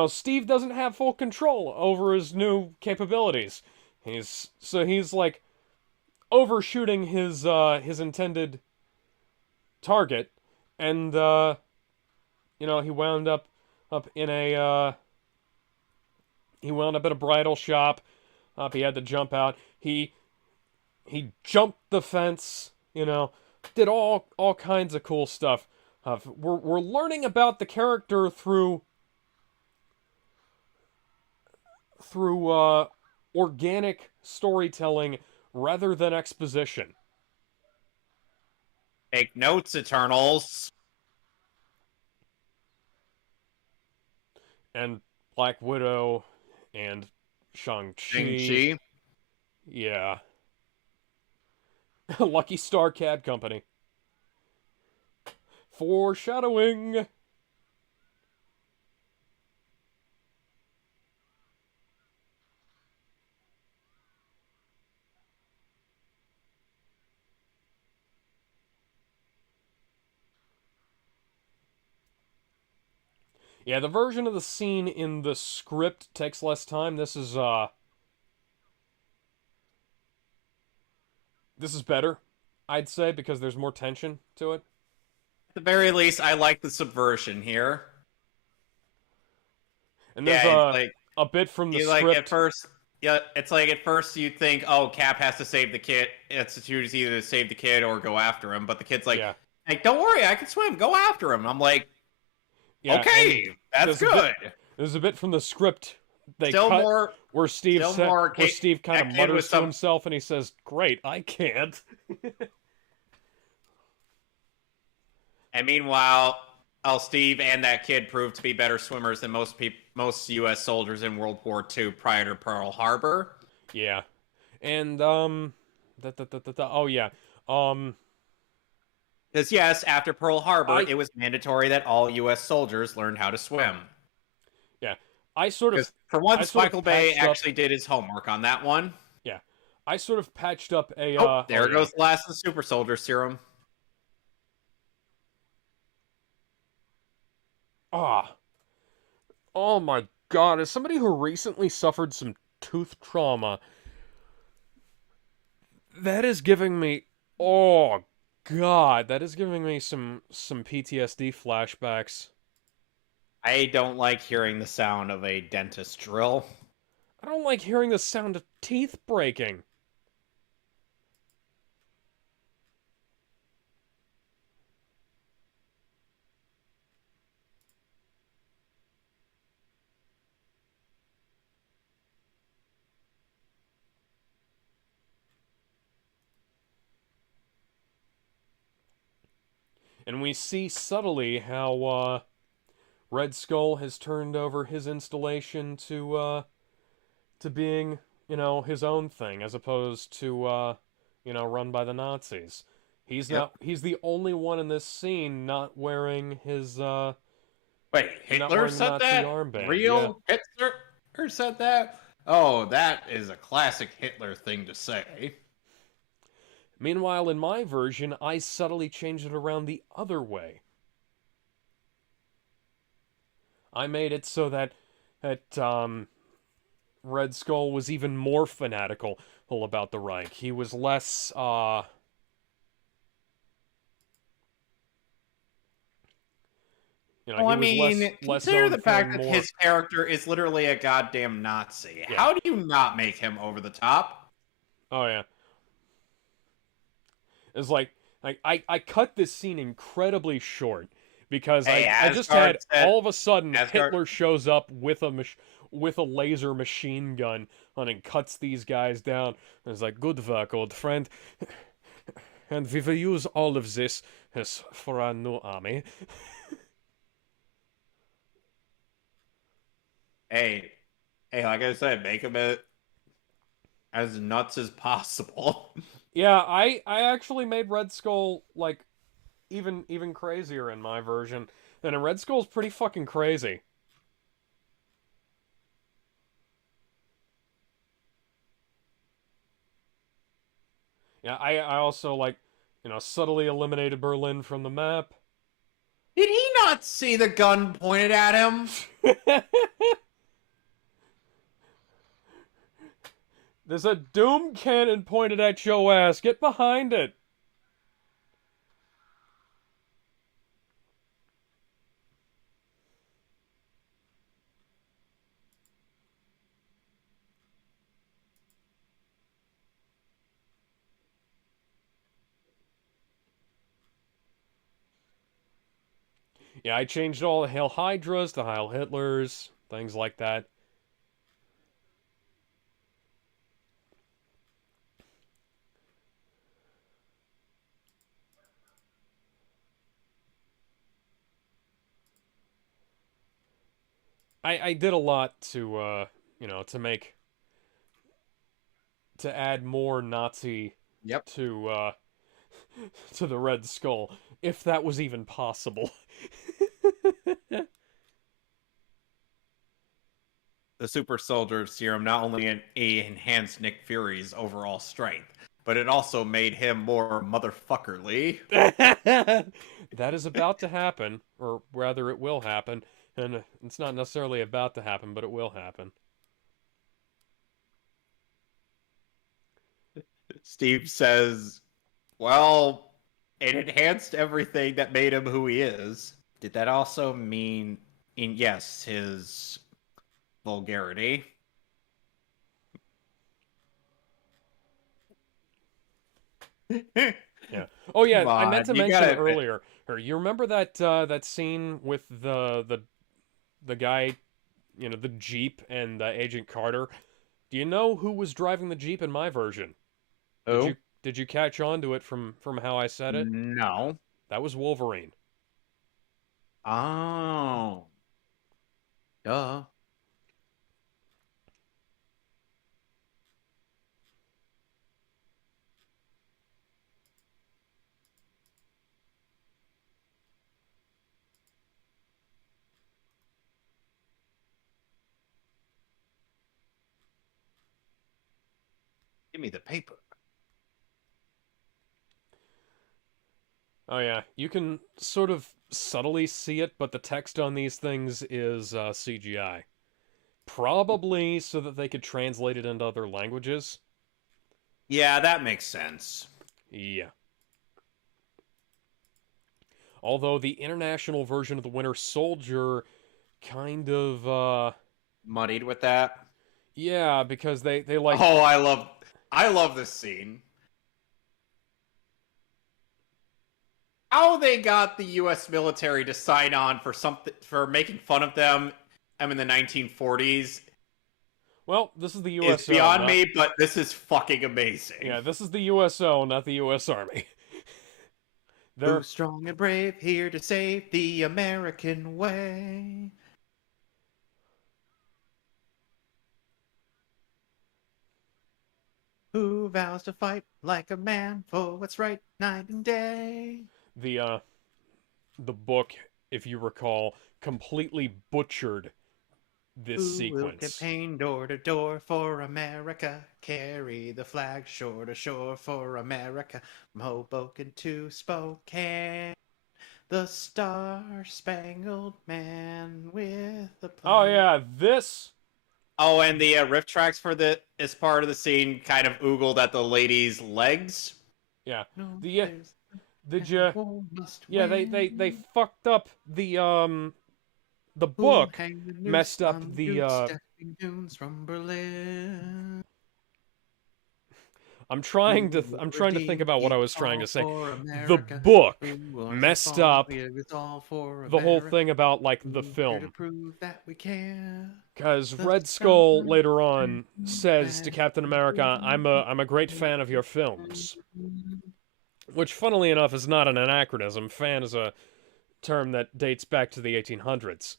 Steve doesn't have full control over his new capabilities. He's like overshooting his intended target, and he wound up in a he wound up at a bridal shop. He had to jump out. He jumped the fence. Did all kinds of cool stuff. We're learning about the character through organic storytelling rather than exposition. Take notes, Eternals. And Black Widow and Shang-Chi. Yeah. Lucky Star Cab Company. Foreshadowing. Yeah, the version of the scene in the script takes less time. This is better, I'd say, because there's more tension to it. At the very least, I like the subversion here. And there's a bit from the script. Like at first, it's like at first you think, oh, Cap has to save the kid. It's either to save the kid or go after him. But the kid's like, don't worry, I can swim. Go after him. I'm like, okay, that's good. There's a bit from the script they still cut more, where Steve kind of mutters to himself and he says, "Great, I can't." And meanwhile, Steve and that kid proved to be better swimmers than most U.S. soldiers in World War II prior to Pearl Harbor. Yeah, and because yes, after Pearl Harbor, it was mandatory that all U.S. soldiers learn how to swim. Yeah, for once, Michael Bay actually did his homework on that one. Yeah, I sort of patched up a. There goes the last of the super soldier serum. Oh my God! As somebody who recently suffered some tooth trauma, that is giving me. Oh God, that is giving me some PTSD flashbacks. I don't like hearing the sound of a dentist drill. I don't like hearing the sound of teeth breaking. And we see subtly how Red Skull has turned over his installation to being, his own thing as opposed to run by the Nazis. Yep. He's the only one in this scene not wearing his Wait, not Hitler wearing the said Nazi that? armband. Yeah. Real Hitler said that? Oh, that is a classic Hitler thing to say. Meanwhile, in my version, I subtly changed it around the other way. I made it so that Red Skull was even more fanatical about the Reich. He was less Well, I he was mean, less consider known the for fact that more. his character is literally a goddamn Nazi. Yeah. How do you not make him over the top? Oh yeah. It's like I cut this scene incredibly short because Hey, I just Asgard had said- all of a sudden Asgard- Hitler shows up with a laser machine gun and cuts these guys down. And it's like, good work, old friend. And we will use all of this as for our new army. Hey, like I said, make him as nuts as possible. Yeah, I actually made Red Skull like even crazier in my version. And Red Skull's pretty fucking crazy. Yeah, I also like, subtly eliminated Berlin from the map. Did he not see the gun pointed at him? There's a doom cannon pointed at your ass. Get behind it. Yeah, I changed all the Hail Hydras to Heil Hitlers, things like that. I did a lot to to add more Nazi Yep. to the Red Skull, if that was even possible. The super soldier serum not only enhanced Nick Fury's overall strength, but it also made him more motherfuckerly. That is about to happen, or rather it will happen, and it's not necessarily about to happen, but it will happen. Steve says, well, it enhanced everything that made him who he is. Did that also mean, yes, his vulgarity? Yeah. Oh yeah, Come on, I meant to you mention gotta- earlier. You remember that scene with the guy, the Jeep and Agent Carter? Do you know who was driving the Jeep in my version? Who? Did you catch on to it from how I said it? No. That was Wolverine. Oh. Duh. Give me the paper. Oh yeah, you can sort of subtly see it, but the text on these things is CGI. Probably so that they could translate it into other languages. Yeah, that makes sense. Yeah. Although the international version of the Winter Soldier kind of Muddied with that. yeah, because they like Oh, I love this scene. How they got the U.S. military to sign on for making fun of them in the 1940s. well, this is the USO. It's beyond not- me, but this is fucking amazing. Yeah, this is the USO, not the US Army. They're Who's strong and brave, here to save the American way? Who vows to fight like a man for what's right night and day? the book, if you recall, completely butchered this Who will sequence. campaign door to door for America? Carry the flag shore to shore for America. From Hoboken to Spokane. The Star-Spangled Man with the Oh plane. yeah, this. Oh, and the riff tracks for this part of the scene kind of oogled at the lady's legs. Yeah, No, the did you? Yeah, they fucked up the book, messed up the. From Berlin. I'm trying to think about what I was trying to say. The America. book messed up the whole thing about like the Here to film. prove that we can. Because The Red Skull Star- later on says to Captain America, I'm a great fan of your films. Which, funnily enough, is not an anachronism. Fan is a term that dates back to the 1800s.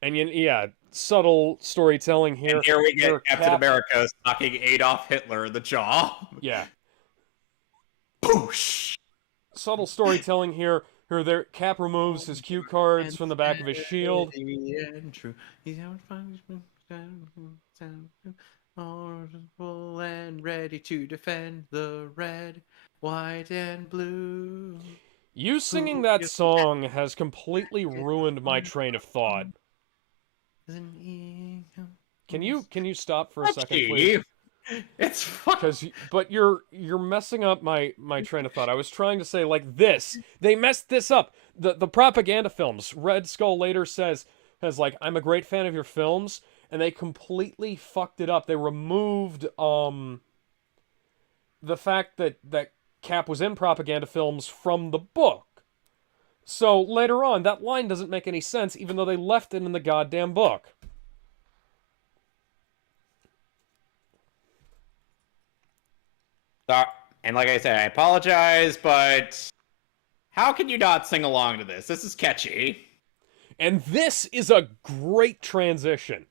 And yeah, subtle storytelling here. And here we get Here, Captain America knocking Adolf Hitler in the jaw. Yeah. Boosh! Subtle storytelling here. Here, there, Cap removes his cue cards from the back of his shield. And ready to defend the red, white, and blue. You singing that song has completely ruined my train of thought. Can you stop for a second, please? It's fun. But you're messing up my train of thought. I was trying to say like this. They messed this up. The propaganda films. Red Skull later says like, I'm a great fan of your films, and they completely fucked it up. They removed the fact that Cap was in propaganda films from the book. So later on, that line doesn't make any sense, even though they left it in the goddamn book. And like I said, I apologize, but how can you not sing along to this? This is catchy. And this is a great transition.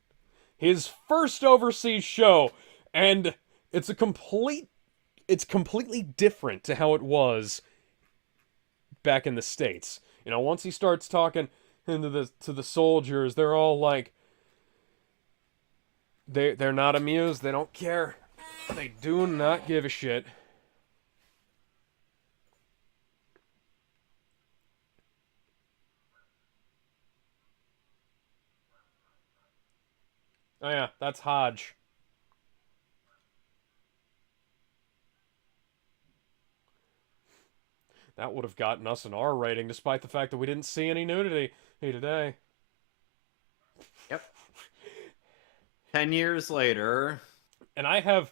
His first overseas show, and it's completely different to how it was back in the States. You know, once he starts talking to the soldiers, they're all like, they're not amused, they don't care. They do not give a shit. Oh yeah, that's Hodge. That would have gotten us an R rating, despite the fact that we didn't see any nudity today. Yep. 10 years later. And I'm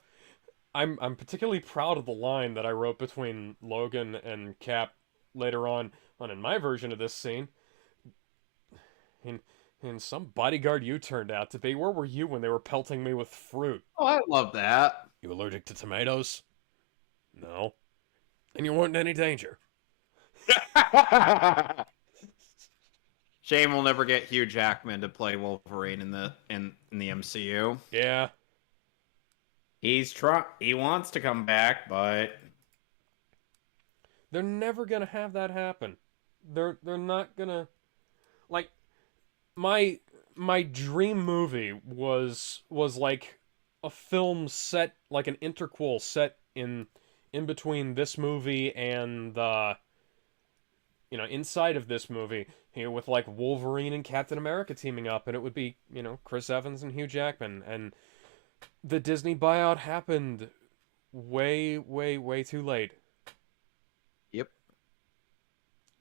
particularly proud of the line that I wrote between Logan and Cap later on in my version of this scene. And some bodyguard you turned out to be. Where were you when they were pelting me with fruit? Oh, I love that. You allergic to tomatoes? No. And you weren't in any danger. Shame we'll never get Hugh Jackman to play Wolverine in the MCU. Yeah. He wants to come back, but they're never gonna have that happen. They're not gonna, like, my dream movie was like a film set, like an interquel set in between this movie and inside of this movie, with like Wolverine and Captain America teaming up, and it would be, Chris Evans and Hugh Jackman. And the Disney buyout happened way, way, way too late. Yep.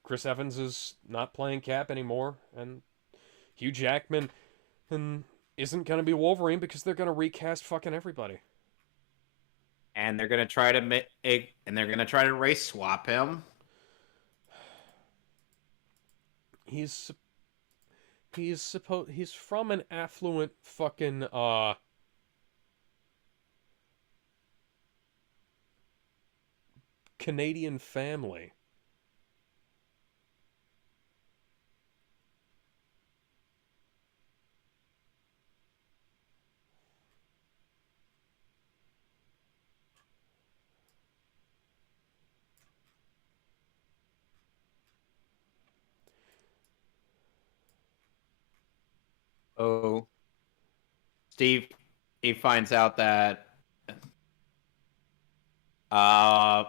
Chris Evans is not playing Cap anymore, and Hugh Jackman isn't going to be Wolverine because they're going to recast fucking everybody. And they're going to try to race swap him. He's from an affluent fucking Canadian family. Oh, Steve, he finds out that uh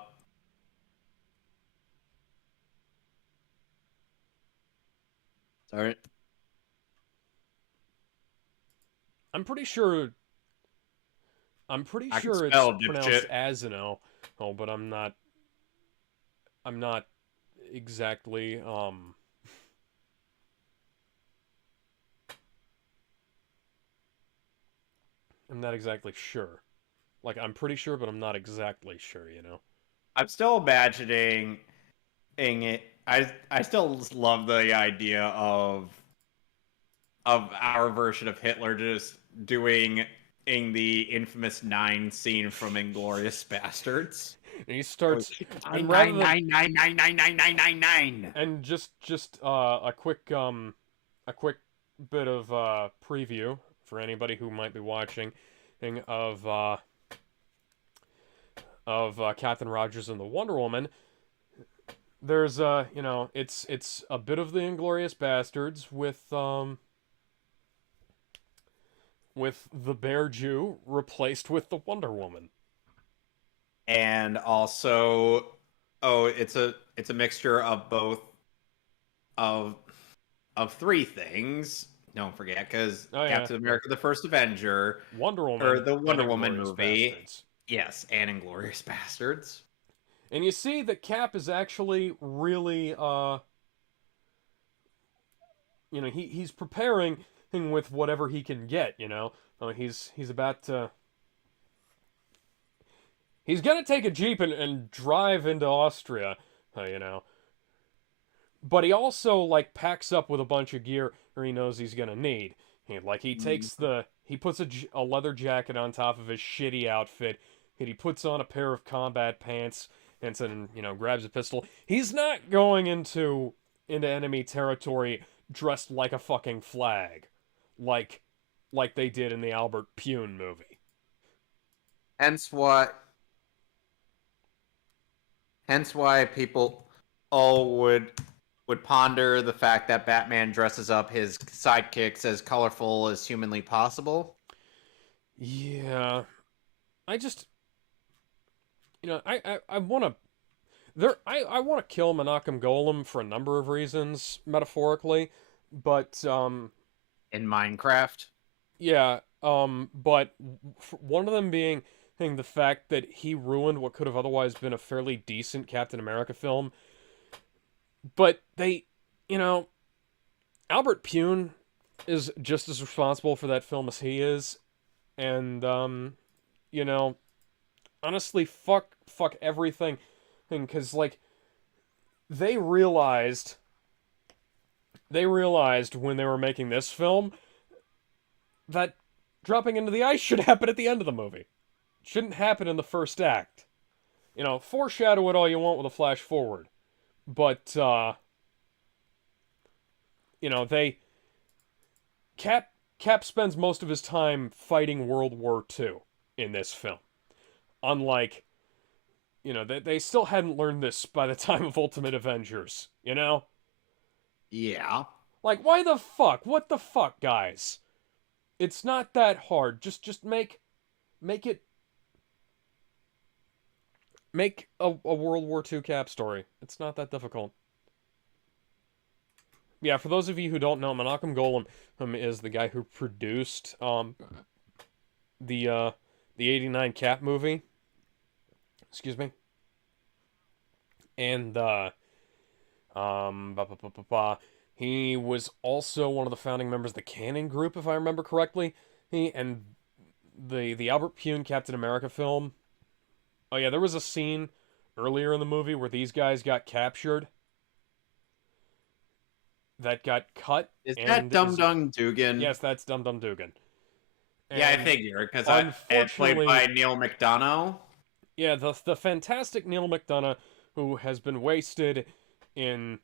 sorry. I'm pretty sure I can it's spell pronounced dipshit. Asino. Oh, but I'm not exactly I'm not exactly sure. Like I'm pretty sure, but I'm not exactly sure, you know. I'm still imagining it. I still love the idea of our version of Hitler just doing in the infamous 9 scene from Inglorious Bastards. And he starts Nine and rather nine than nine nine nine nine nine nine nine nine. and just a quick bit of preview for anybody who might be watching of Captain Rogers and the Wonder Woman. There's you know, it's a bit of the Inglorious Bastards with the Bear Jew replaced with the Wonder Woman. And also, oh, it's a mixture of both of three things. Don't forget, because Oh yeah, Captain America: The First Avenger, Wonder or Woman the and Wonder Woman Inglorious movie, Bastards. yes, and Inglorious Bastards. And you see that Cap is actually really you know, he's preparing with whatever he can get, you know. He's about to he's gonna take a jeep and drive into Austria, you know. But he also like packs up with a bunch of gear or he knows he's gonna need. He takes he puts a leather jacket on top of his shitty outfit, and he puts on a pair of combat pants, and then you know grabs a pistol. He's not going into enemy territory dressed like a fucking flag, like they did in the Albert Pune movie. Hence what Hence why people all would ponder the fact that Batman dresses up his sidekicks as colorful as humanly possible. Yeah, I just you know I want to I want to kill Menachem Golem for a number of reasons metaphorically, but In Minecraft. yeah, but one of them being the fact that he ruined what could have otherwise been a fairly decent Captain America film. But they, you know, Albert Pune is just as responsible for that film as he is, and you know, honestly, fuck everything, because like they realized when they were making this film that dropping into the ice should happen at the end of the movie. Shouldn't happen in the first act. You know, foreshadow it all you want with a flash forward. But you know, Cap spends most of his time fighting World War II in this film. Unlike, you know, they still hadn't learned this by the time of Ultimate Avengers, you know? Yeah. Like why the fuck? What the fuck, guys? It's not that hard. Just make it make a World War II Cap story. It's not that difficult. Yeah, for those of you who don't know, Menachem Golem is the guy who produced the '89 Cap movie. Excuse me. And he was also one of the founding members of the Cannon Group, if I remember correctly. And the Albert Pune Captain America film. Oh yeah, there was a scene earlier in the movie where these guys got captured. That got cut. Is that Dum Dum Dugan? Yes, that's Dum Dum Dugan. Yeah, I figured, because it's played unfortunately, by Neil McDonough. yeah, the fantastic Neil McDonough, who has been wasted in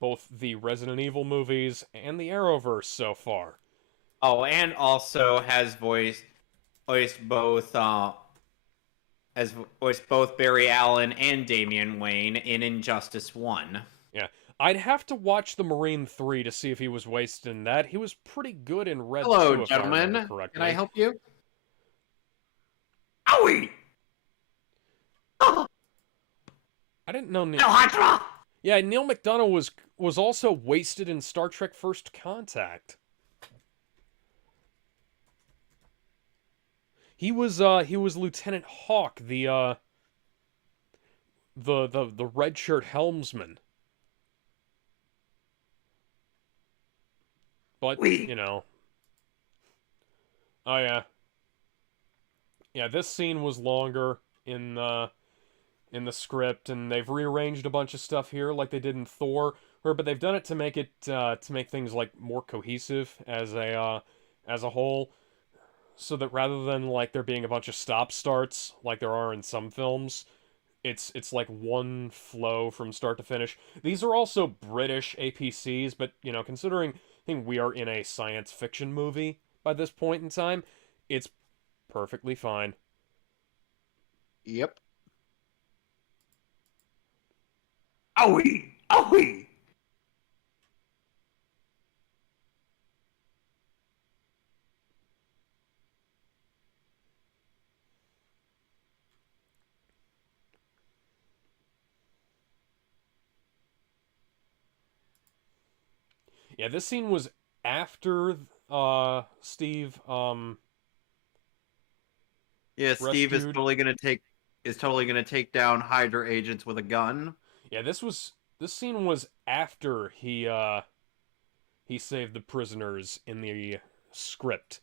both the Resident Evil movies and the Arrowverse so far. Oh, and also has voiced both Barry Allen and Damian Wayne in Injustice 1. Yeah, I'd have to watch the Marine 3 to see if he was wasted in that. He was pretty good in Red 2, Hello, if I remember gentlemen. correctly. Can I help you? Owie! Oh, I didn't know... no, Hydra! Yeah, Neil McDonough was also wasted in Star Trek First Contact. He was Lieutenant Hawk, the red shirt helmsman. But, you know. Oh yeah. Yeah, this scene was longer in the script, and they've rearranged a bunch of stuff here like they did in Thor, but they've done it to make things like more cohesive as a whole, so that rather than like there being a bunch of stop starts like there are in some films, it's like one flow from start to finish. These are also British APCs, but you know, considering we are in a science fiction movie by this point in time, it's perfectly fine. Yep. Owie! Owie! Yeah, this scene was after Steve Yeah, Steve is rescued. totally gonna take down Hydra agents with a gun. Yeah, this scene was after he saved the prisoners in the script.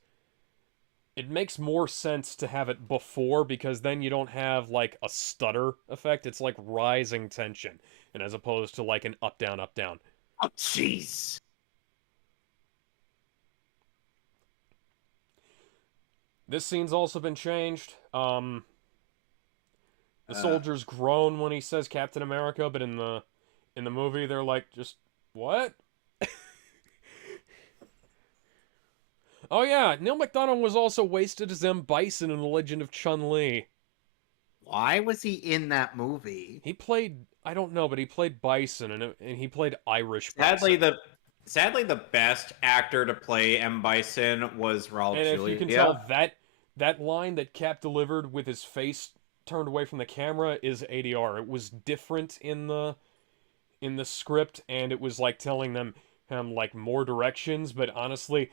It makes more sense to have it before, because then you don't have like a stutter effect. It's like rising tension, and as opposed to like an up down up down. Oh jeez. This scene's also been changed. The soldiers groan when he says Captain America, but in the movie they're like, just what? Oh yeah, Neil McDonough was also wasted as M. Bison in The Legend of Chun-Li. Why was he in that movie? He played, I don't know, but he played Bison, and he played Irish Bison. Sadly, the best actor to play M. Bison was Raul And Julia. if you can tell, that line that Cap delivered with his face turned away from the camera is ADR. It was different in the script, and it was like telling them like more directions, but honestly,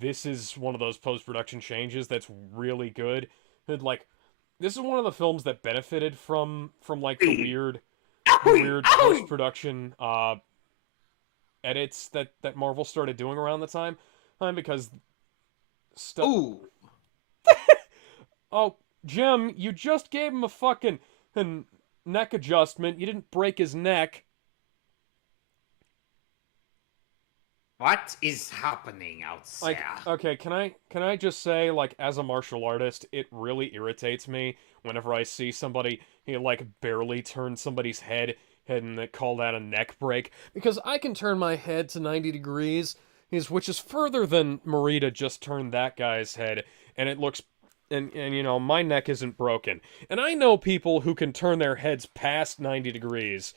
this is one of those post-production changes that's really good. And, like, this is one of the films that benefited from like the weird post-production edits that Marvel started doing around the time, because stuff. Ooh. Oh, Jim, you just gave him a fucking neck adjustment. You didn't break his neck. What is happening outside? Like, okay, can I just say, like, as a martial artist, it really irritates me whenever I see somebody like barely turn somebody's head and call that a neck break, because I can turn my head to 90 degrees, which is further than Marita just turned that guy's head, and it looks. And you know, my neck isn't broken. And I know people who can turn their heads past 90 degrees.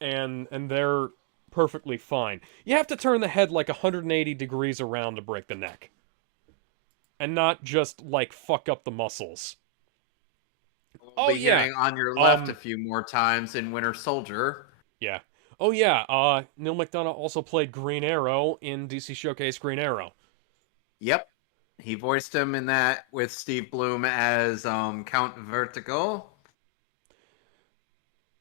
And they're perfectly fine. You have to turn the head like 180 degrees around to break the neck. And not just, like, fuck up the muscles. We'll be getting on your left a few more times in Winter Soldier. Yeah. Oh yeah, Neil McDonough also played Green Arrow in DC Showcase Green Arrow. Yep. He voiced him in that with Steve Bloom as Count Vertigo.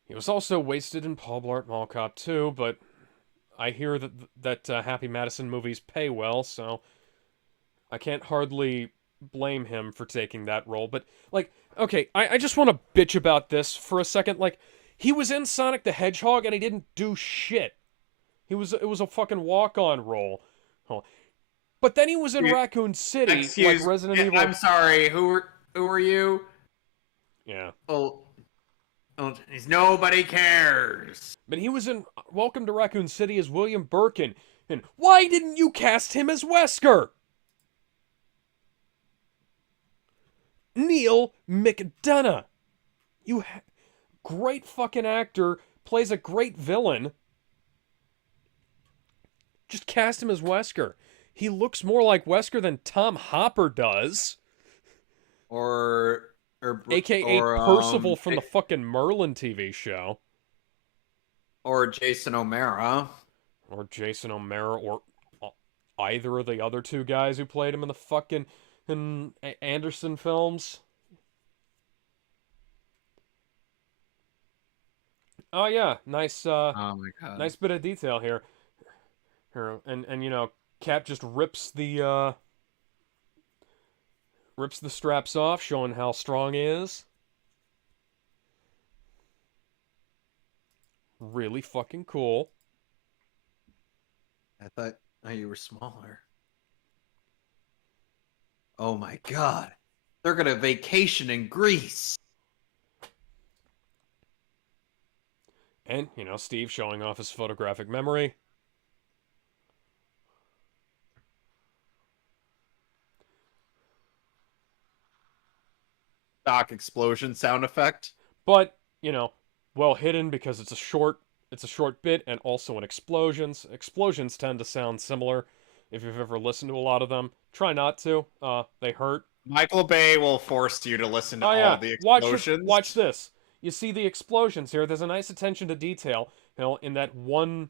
He was also wasted in Paul Blart Mall Cop 2, but I hear that Happy Madison movies pay well, so I can't hardly blame him for taking that role. But, like, okay, I just want to bitch about this for a second. Like, he was in Sonic the Hedgehog and he didn't do shit. It was a fucking walk-on role. But then he was in Raccoon City, like Resident Evil. I'm sorry, who are you? Yeah. Oh, nobody cares. But he was in Welcome to Raccoon City as William Birkin. And why didn't you cast him as Wesker? Neil McDonough. Great fucking actor, plays a great villain. Just cast him as Wesker. He looks more like Wesker than Tom Hopper does. Or AKA Percival from the fucking Merlin TV show. Or Jason O'Mara. Or Jason O'Mara, or either of the other two guys who played him in the fucking Anderson films. Oh yeah, nice Oh my god. nice bit of detail here. And you know, Cap just rips the straps off, showing how strong he is. Really fucking cool. I thought you were smaller. Oh my god. They're gonna vacation in Greece. And, you know, Steve showing off his photographic memory. Stock explosion sound effect. But, you know, well hidden because it's a short bit, and also in explosions. Explosions tend to sound similar if you've ever listened to a lot of them. Try not to. They hurt. Michael Bay will force you to listen to all the explosions. Watch this. You see the explosions here. There's a nice attention to detail. You know, in that one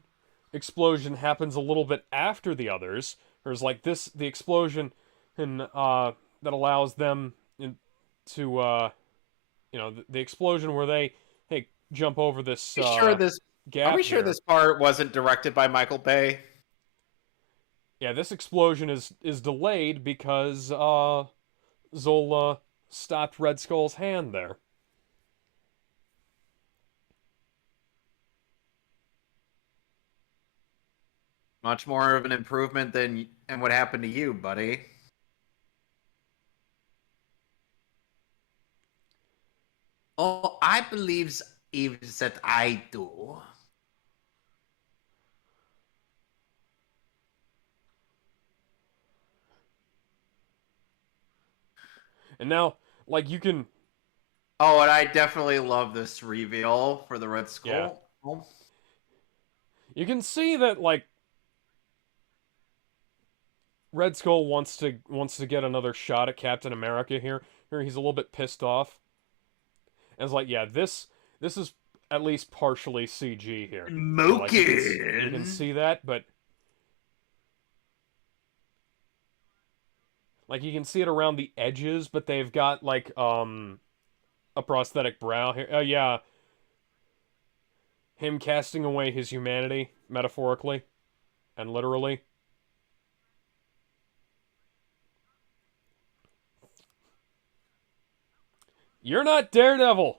explosion happens a little bit after the others. There's like the explosion that allows them to you know, the explosion where they jump over this gap. Are we sure this part wasn't directed by Michael Bay? Yeah, this explosion is delayed because Zola stopped Red Skull's hand there. Much more of an improvement than what happened to you, buddy. Oh, I believe that I do. And now, like, you can... Oh, and I definitely love this reveal for the Red Skull. Yeah. Oh. You can see that, like, Red Skull wants to get another shot at Captain America here. Here he's a little bit pissed off. And it's like, yeah, this is at least partially CG here. Mokin! Like, you can see that, but like you can see it around the edges, but they've got like a prosthetic brow here. Oh yeah. Him casting away his humanity, metaphorically and literally. You're not Daredevil.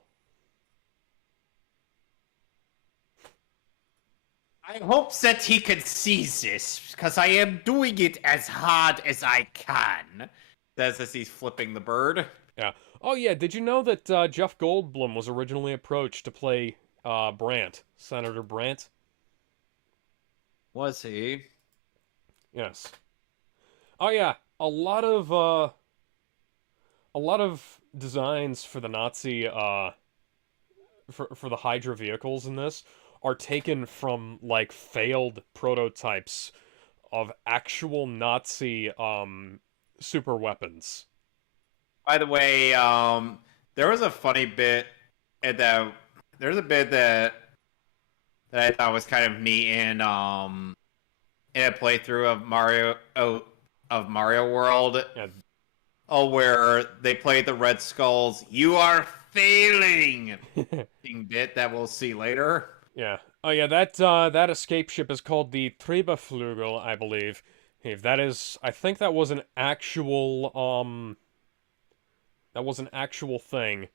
I hope that he can see this, because I am doing it as hard as I can. Says as he's flipping the bird. Yeah. Oh yeah, did you know that Jeff Goldblum was originally approached to play Brandt, Senator Brandt? Was he? Yes. Oh yeah, a lot of designs for the Nazi for the Hydra vehicles in this are taken from like failed prototypes of actual Nazi super weapons. By the way, there was a funny bit that there's a bit that I thought was kind of neat in a playthrough of Mario World. Yeah. Oh, where they play the Red Skull's "You are failing" bit that we'll see later. Yeah. Oh yeah, that escape ship is called the Trebeflügel, I believe. I think that was an actual thing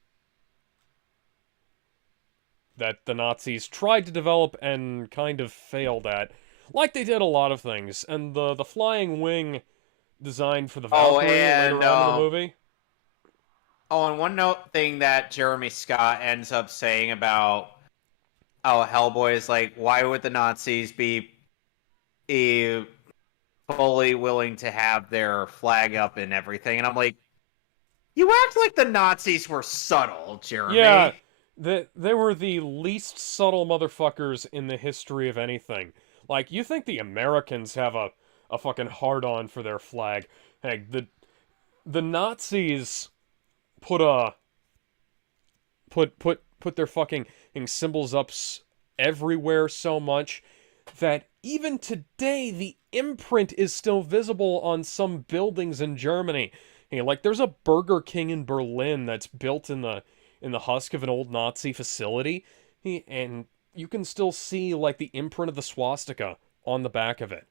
that the Nazis tried to develop and kind of failed at, like they did a lot of things. And the flying wing design for the Valkyrie later on in the movie. Oh, and one note thing that Jeremy Scott ends up saying about Hellboy is like, why would the Nazis be fully willing to have their flag up and everything? And I'm like, you act like the Nazis were subtle, Jeremy. Yeah, They were the least subtle motherfuckers in the history of anything. Like, you think the Americans have a fucking hard-on for their flag. Hey, the Nazis put a put their fucking symbols up everywhere so much that even today the imprint is still visible on some buildings in Germany. Hey, like there's a Burger King in Berlin that's built in the husk of an old Nazi facility, and you can still see like the imprint of the swastika on the back of it.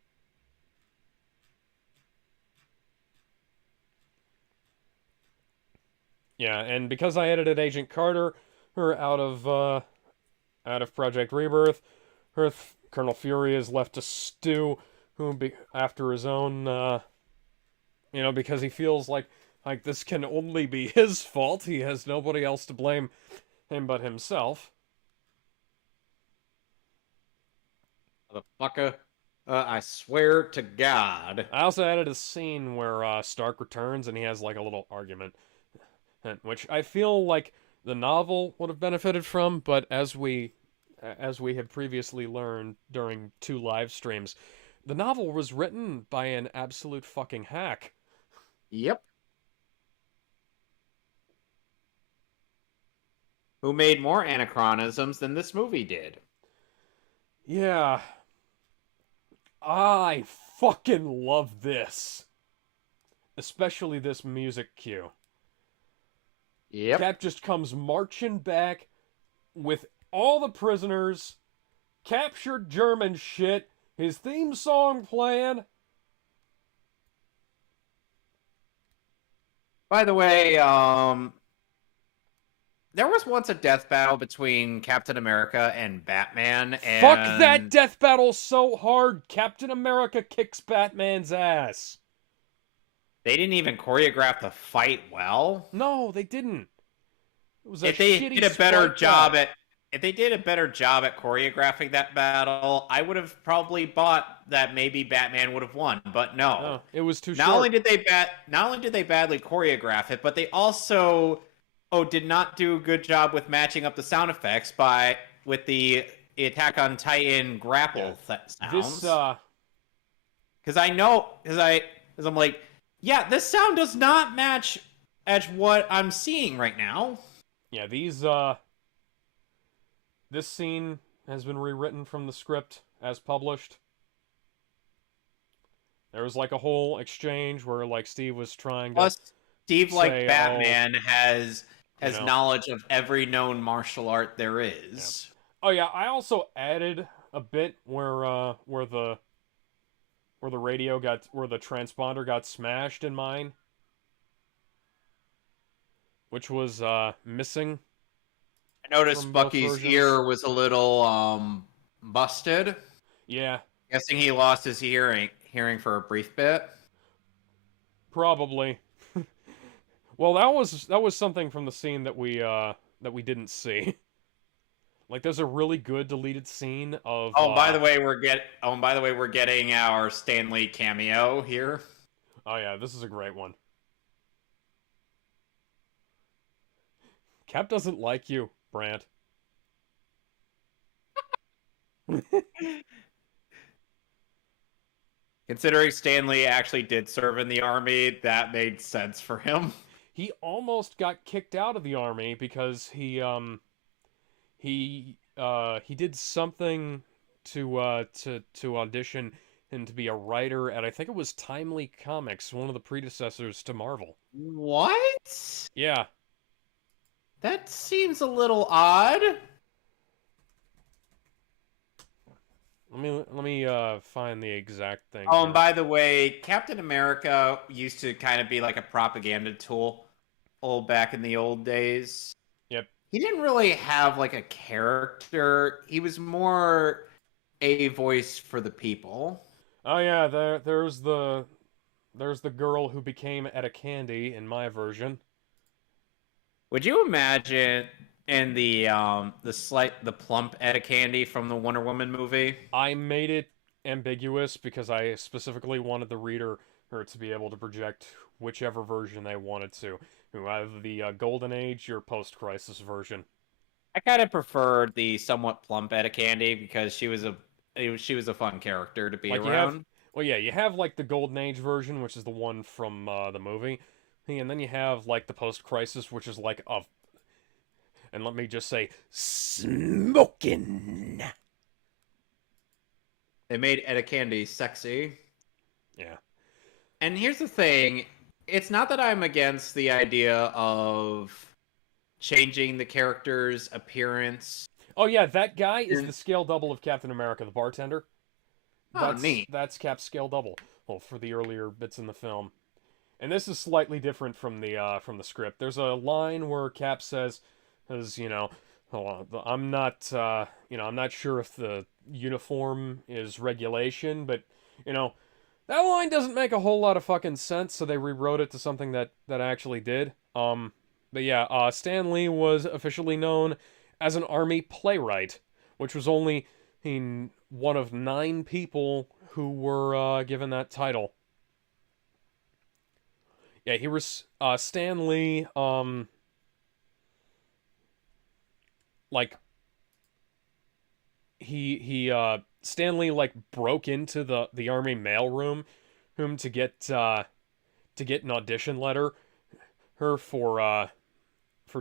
Yeah, and because I edited Agent Carter, her out of Project Rebirth, Colonel Fury is left to stew, after his own, because he feels like this can only be his fault. He has nobody else to blame him but himself. Motherfucker. I swear to God. I also added a scene where Stark returns and he has like a little argument, which I feel like the novel would have benefited from, but as we had previously learned during 2 live streams, the novel was written by an absolute fucking hack. Yep. Who made more anachronisms than this movie did. Yeah. I fucking love this. Especially this music cue. Yep. Cap just comes marching back with all the prisoners, captured German shit, his theme song playing. By the way, there was once a death battle between Captain America and Batman, and... Fuck that death battle so hard! Captain America kicks Batman's ass. They didn't even choreograph the fight well. No, they didn't. It was a if they shitty did a better job job. if they did a better job at choreographing that battle, I would have probably bought that maybe Batman would have won. But no, it was too not short. only did they badly choreograph it, but they also did not do a good job with matching up the sound effects with the Attack on Titan grapple sounds. Because I'm like, yeah, this sound does not match as what I'm seeing right now. Yeah, this scene has been rewritten from the script as published. There was like a whole exchange where like Steve was trying to Plus, Steve, say, like Batman, has knowledge of every known martial art there is. Yeah. Oh yeah, I also added a bit where the transponder got smashed in mine, which was missing. I noticed Bucky's ear was a little busted. Yeah. Guessing he lost his hearing for a brief bit. Probably. Well, that was something from the scene that we didn't see. Like, there's a really good deleted scene of. By the way, we're getting our Stanley cameo here. Oh yeah, this is a great one. Cap doesn't like you, Brant. Considering Stanley actually did serve in the army, that made sense for him. He almost got kicked out of the army because he did something to audition and to be a writer at, I think it was Timely Comics, one of the predecessors to Marvel. What? Yeah. That seems a little odd. Let me find the exact thing. Oh, and by the way, Captain America used to kind of be like a propaganda tool back in the old days. Yep. He didn't really have like a character. He was more a voice for the people. Oh yeah, there's the girl who became Etta Candy in my version. Would you imagine in the plump Etta Candy from the Wonder Woman movie? I made it ambiguous because I specifically wanted the reader to be able to project whichever version they wanted to. Either the Golden Age or post-crisis version. I kind of preferred the somewhat plump Etta Candy because she was a fun character to be Like you have, around. well, yeah, you have like the Golden Age version, which is the one from the movie, and then you have like the post-crisis, which is like a, and let me just say, smoking. They made Etta Candy sexy. Yeah. And here's the thing, it's not that I'm against the idea of changing the character's appearance. Oh yeah, that guy is the scale double of Captain America, the bartender. Oh, neat. That's Cap's scale double. Well, for the earlier bits in the film, and this is slightly different from the script. There's a line where Cap says, "As you know, I'm not I'm not sure if the uniform is regulation, but you know." That line doesn't make a whole lot of fucking sense, so they rewrote it to something that actually did. But yeah, Stan Lee was officially known as an army playwright, which was only one of 9 people who were given that title. Yeah, he was Stan Lee. Like he Stan Lee like broke into the army mailroom to get an audition letter her for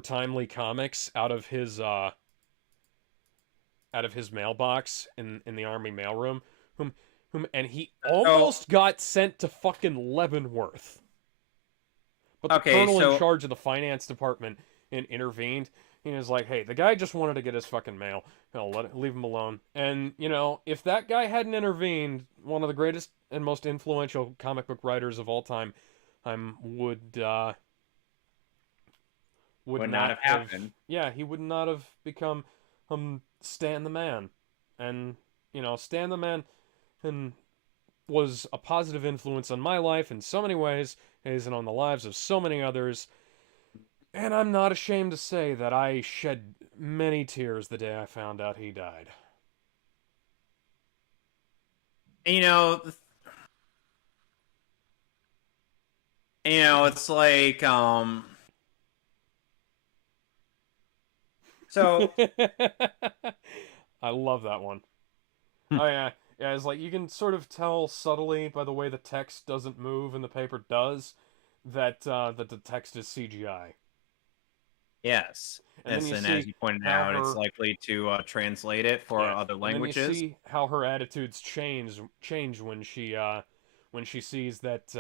Timely Comics out of his mailbox in the army mailroom, and he almost got sent to fucking Leavenworth. But the colonel in charge of the finance department intervened. He was like, "Hey, the guy just wanted to get his fucking mail. Leave him alone." And if that guy hadn't intervened, one of the greatest and most influential comic book writers of all time, would not have happened. Yeah, he would not have become Stan the Man, and Stan the Man, and was a positive influence on my life in so many ways, and on the lives of so many others. And I'm not ashamed to say that I shed many tears the day I found out he died. It's like, so I love that one. Oh yeah, it's like you can sort of tell subtly by the way the text doesn't move and the paper does that that the text is CGI. Yes, and as you pointed out, it's likely to translate it for other languages. And then you see how her attitudes change when she sees that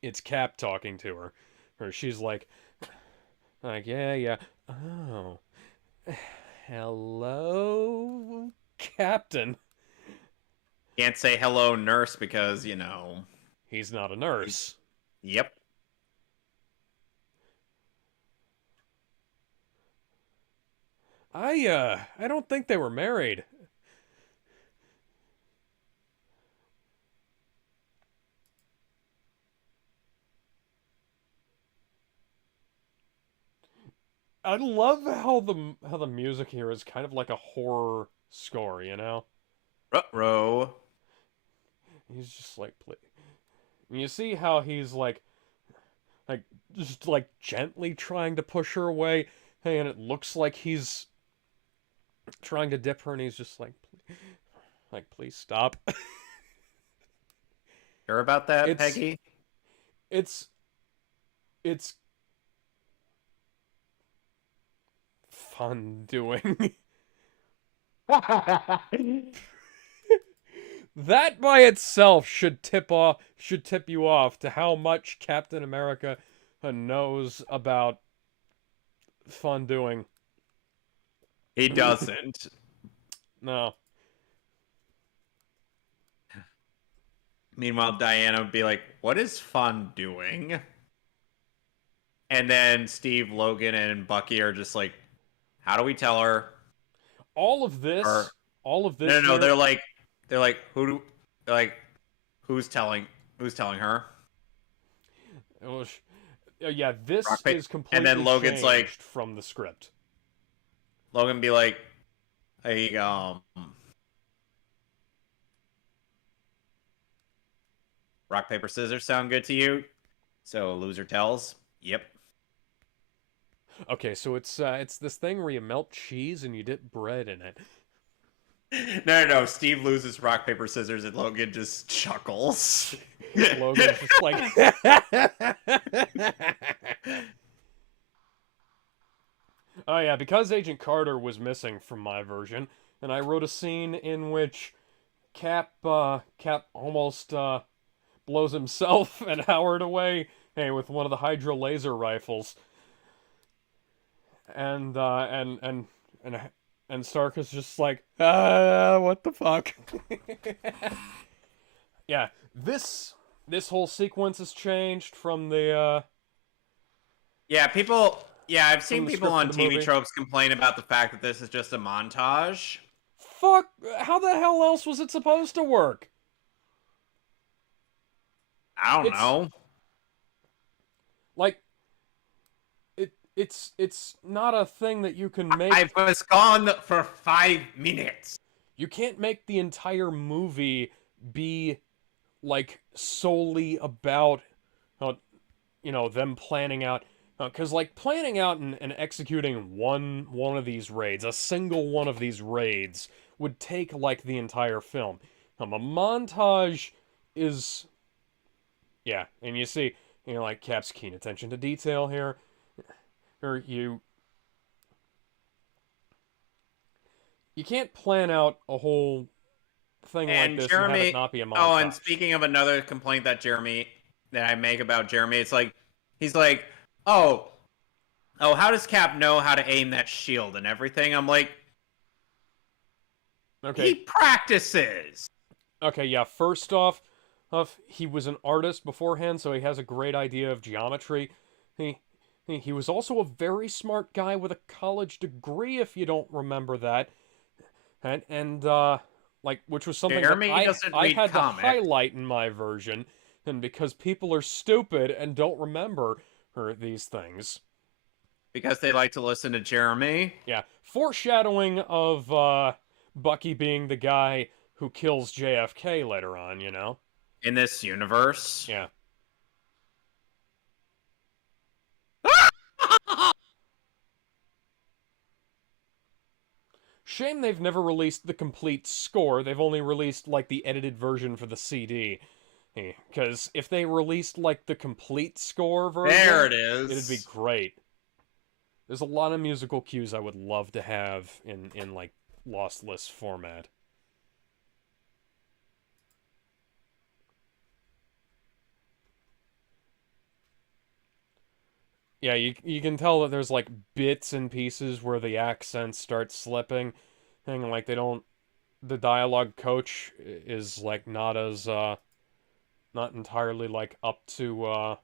it's Cap talking to her, or she's like yeah, oh, hello, Captain. Can't say hello, nurse, because he's not a nurse. Yep. I don't think they were married. I love how the music here is kind of like a horror score, Ruh-roh. He's just like, you see how he's like just like gently trying to push her away, and it looks like he's trying to dip her, and he's just like, please stop. Sure about that, Peggy? It's fun doing. That by itself should tip you off to how much Captain America knows about fun doing. He doesn't. No. Meanwhile, Diana would be like, "What is fun doing?" And then Steve, Logan, and Bucky are just like, "How do we tell her?" All of this. No. They're like, who's telling her? Yeah, this is completely and then Logan's changed like from the script. Logan be like, "Hey, rock, paper, scissors sound good to you?" So loser tells. Yep. Okay, so it's this thing where you melt cheese and you dip bread in it. No. Steve loses rock, paper, scissors, and Logan just chuckles. Logan's just like, oh yeah, because Agent Carter was missing from my version, and I wrote a scene in which Cap almost blows himself and Howard away, hey, with one of the Hydra laser rifles, and and Stark is just like, what the fuck? Yeah, this whole sequence has changed from the Yeah, people. Yeah, I've from seen the people script on of the TV movie. tropes complain about the fact that this is just a montage. Fuck! How the hell else was it supposed to work? I don't It's know. like it's not a thing that you can make. I was gone for 5 minutes. You can't make the entire movie be like solely about them planning out, because like planning out and executing one of these raids, a single one of these raids, would take like the entire film. A montage is, yeah, and you see, like Cap's keen attention to detail here, or you can't plan out a whole thing like And this and have it Jeremy. not be a Oh, and montage. speaking of another complaint that I make about Jeremy, it's like he's like, oh, how does Cap know how to aim that shield and everything? I'm like, Okay. he practices. Okay, yeah, first off, he was an artist beforehand, so he has a great idea of geometry. He he was also a very smart guy with a college degree, if you don't remember that. And like, which was something Jeremy that doesn't I read had comics. to highlight in my version, and because people are stupid and don't remember these things. Because they like to listen to Jeremy. Yeah, foreshadowing of Bucky being the guy who kills JFK later on, In this universe. Yeah. Shame they've never released the complete score. They've only released like the edited version for the CD. Because if they released like the complete score version, There it it'd be is. great. There's a lot of musical cues I would love to have in like Lost List format. Yeah, you can tell that there's like bits and pieces where the accents start slipping, and like they don't. The dialogue coach is like not as not entirely like up to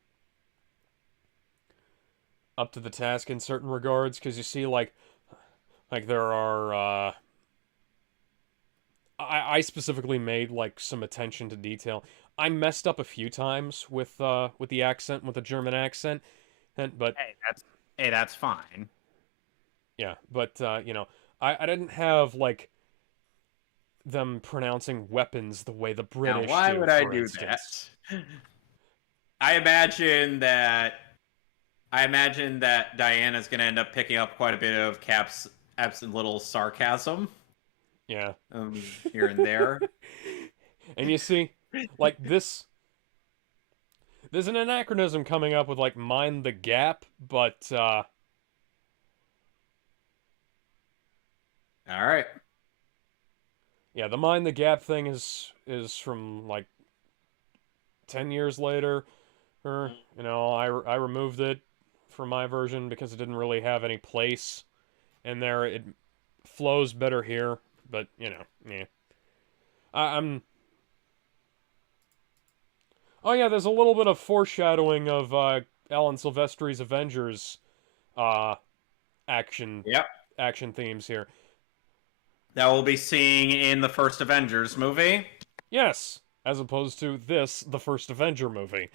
the task in certain regards, because you see like there are I specifically made like some attention to detail. I messed up a few times with the accent, with the German accent, but That's fine. yeah, but I didn't have like them pronouncing weapons the way the Now, British why do, would I for do instance. that? I imagine that Diana's going to end up picking up quite a bit of Cap's absent little sarcasm. Yeah. Here and there. And you see, like this, there's an anachronism coming up with like Mind the Gap, but All right. yeah, the Mind the Gap thing is from like 10 years later, or I removed it from my version because it didn't really have any place in there. It flows better here, but yeah. I'm. Oh yeah, there's a little bit of foreshadowing of Alan Silvestri's Avengers uh action Yep. action themes here. That we'll be seeing in the first Avengers movie. Yes, as opposed to this, the first Avenger movie.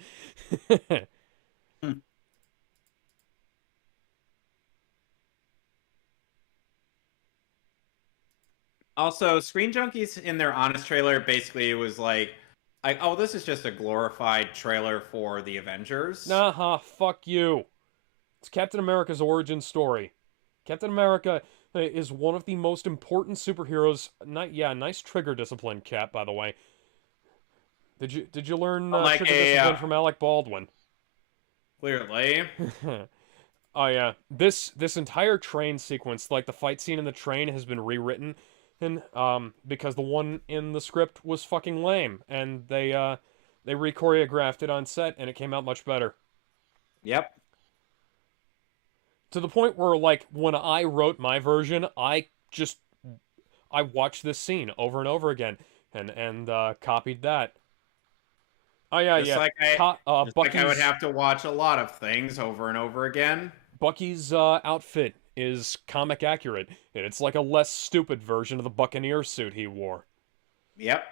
Also, Screen Junkies in their honest trailer basically was like, oh, this is just a glorified trailer for the Avengers. Nah, fuck you. It's Captain America's origin story. Captain America is one of the most important superheroes. Nice trigger discipline, Cap. By the way, did you learn Like trigger a discipline from Alec Baldwin? clearly. Oh yeah, this entire train sequence, like the fight scene in the train, has been rewritten, and because the one in the script was fucking lame, and they re-choreographed it on set, and it came out much better. Yep. To the point where, like, when I wrote my version, I watched this scene over and over again, and copied that. Oh yeah, Just yeah. like Bucky's I would have to watch a lot of things over and over again. Bucky's outfit is comic accurate, and it's like a less stupid version of the Buccaneer suit he wore. Yep.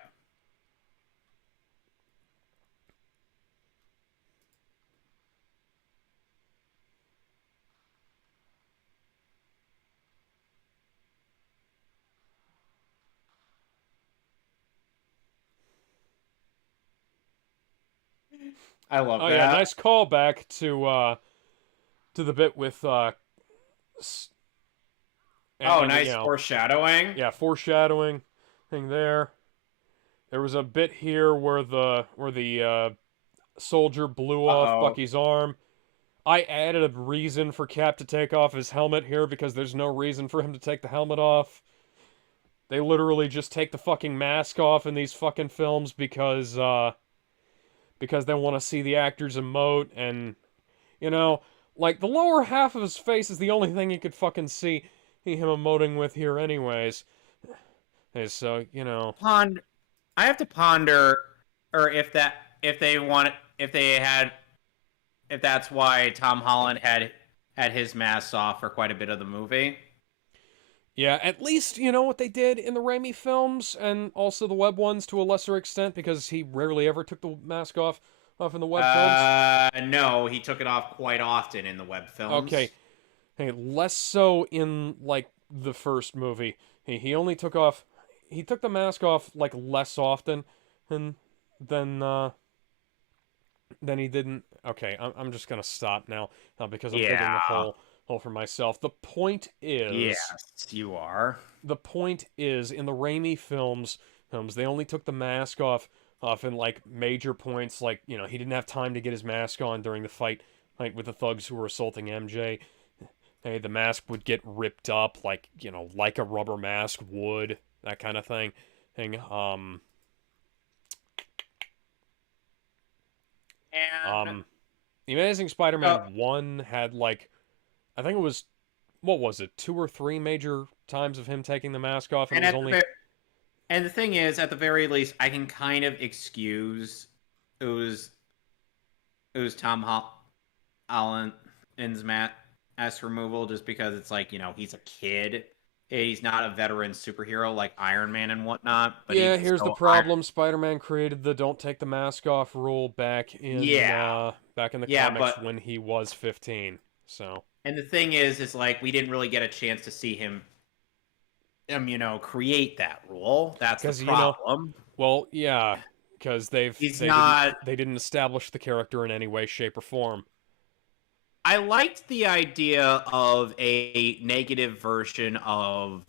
I love Oh that. yeah, nice callback to the bit with Nice foreshadowing. yeah, foreshadowing thing there. There was a bit here where the soldier blew off Bucky's arm. I added a reason for Cap to take off his helmet here because there's no reason for him to take the helmet off. They literally just take the fucking mask off in these fucking films because they want to see the actors emote, and like the lower half of his face is the only thing you could fucking see him emoting with here anyways. And so, I have to ponder, or if that's why Tom Holland had his mask off for quite a bit of the movie. Yeah, at least what they did in the Raimi films, and also the web ones to a lesser extent, because he rarely ever took the mask off in the web films. No, he took it off quite often in the web films. Okay, hey, less so in like the first movie. He only took the mask off like less often, and than he didn't. Okay, I'm just gonna stop now because I'm digging the hole for myself. The point is, yes, you are. The point is, in the Raimi films, they only took the mask off in like major points, like he didn't have time to get his mask on during the fight, like with the thugs who were assaulting MJ. Hey, the mask would get ripped up, like like a rubber mask would, that kind of thing. And The Amazing Spider-Man 1 had like, I think it was, what was it, 2 or 3 major times of him taking the mask off, and it was only. And the thing is, at the very least, I can kind of excuse it was Tom Holland's mask removal just because it's like he's a kid. He's not a veteran superhero like Iron Man and whatnot. But yeah, here's the problem. Spider-Man created the "don't take the mask off" rule back in the comics when he was 15. So. And the thing is like we didn't really get a chance to see him, create that rule. That's the problem. Well, yeah, because they didn't establish the character in any way, shape, or form. I liked the idea of a negative version of,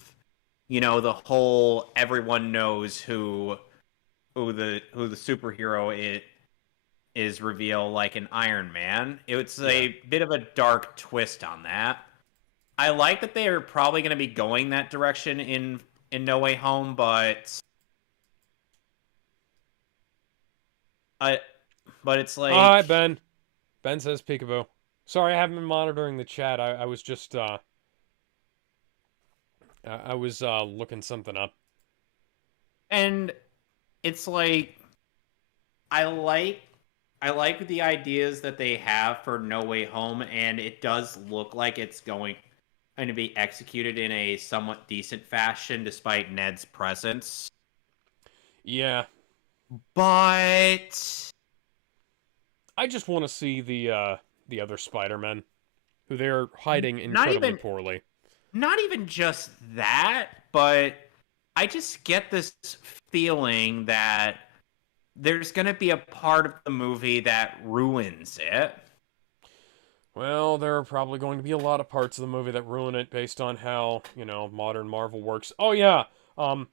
the whole everyone knows who the superhero is reveal like an Iron Man. It's a bit of a dark twist on that. I like that they are probably going to be going that direction in No Way Home, but it's like. Hi, Ben. Ben says peekaboo. Sorry, I haven't been monitoring the chat. I was just looking something up. And it's like I like the ideas that they have for No Way Home, and it does look like it's going to be executed in a somewhat decent fashion despite Ned's presence. Yeah. But I just want to see the other Spider-Men, who they're hiding incredibly poorly. Not even just that, but I just get this feeling that there's going to be a part of the movie that ruins it. Well, there are probably going to be a lot of parts of the movie that ruin it based on how, modern Marvel works. Oh yeah, um,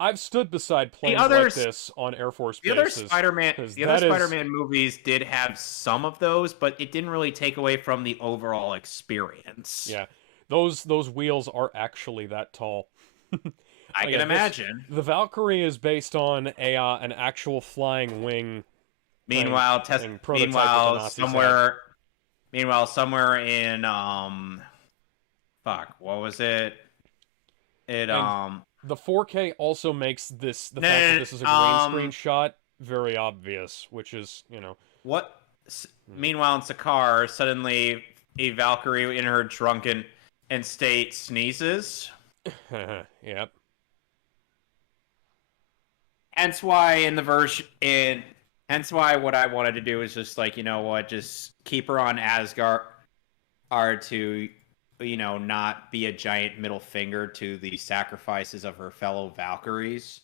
I've stood beside The planes like others, this on Air Force the other bases, Spider-Man, because the other that is, Spider-Man movies did have some of those, but it didn't really take away from the overall experience. yeah, those wheels are actually that tall. I Oh can yeah, this imagine. the Valkyrie is based on an actual flying wing thing prototype that the Meanwhile, Nazis had. somewhere in fuck, what was it? It And the 4K also makes the no, fact that no, this is a no, green screen shot very obvious, which is, what? hmm. Meanwhile, in Sakaar, suddenly a Valkyrie in her drunken and state sneezes. Yep. Hence why in the version in hence why what I wanted to do is just like, you know what, just keep her on Asgard are to not be a giant middle finger to the sacrifices of her fellow Valkyries.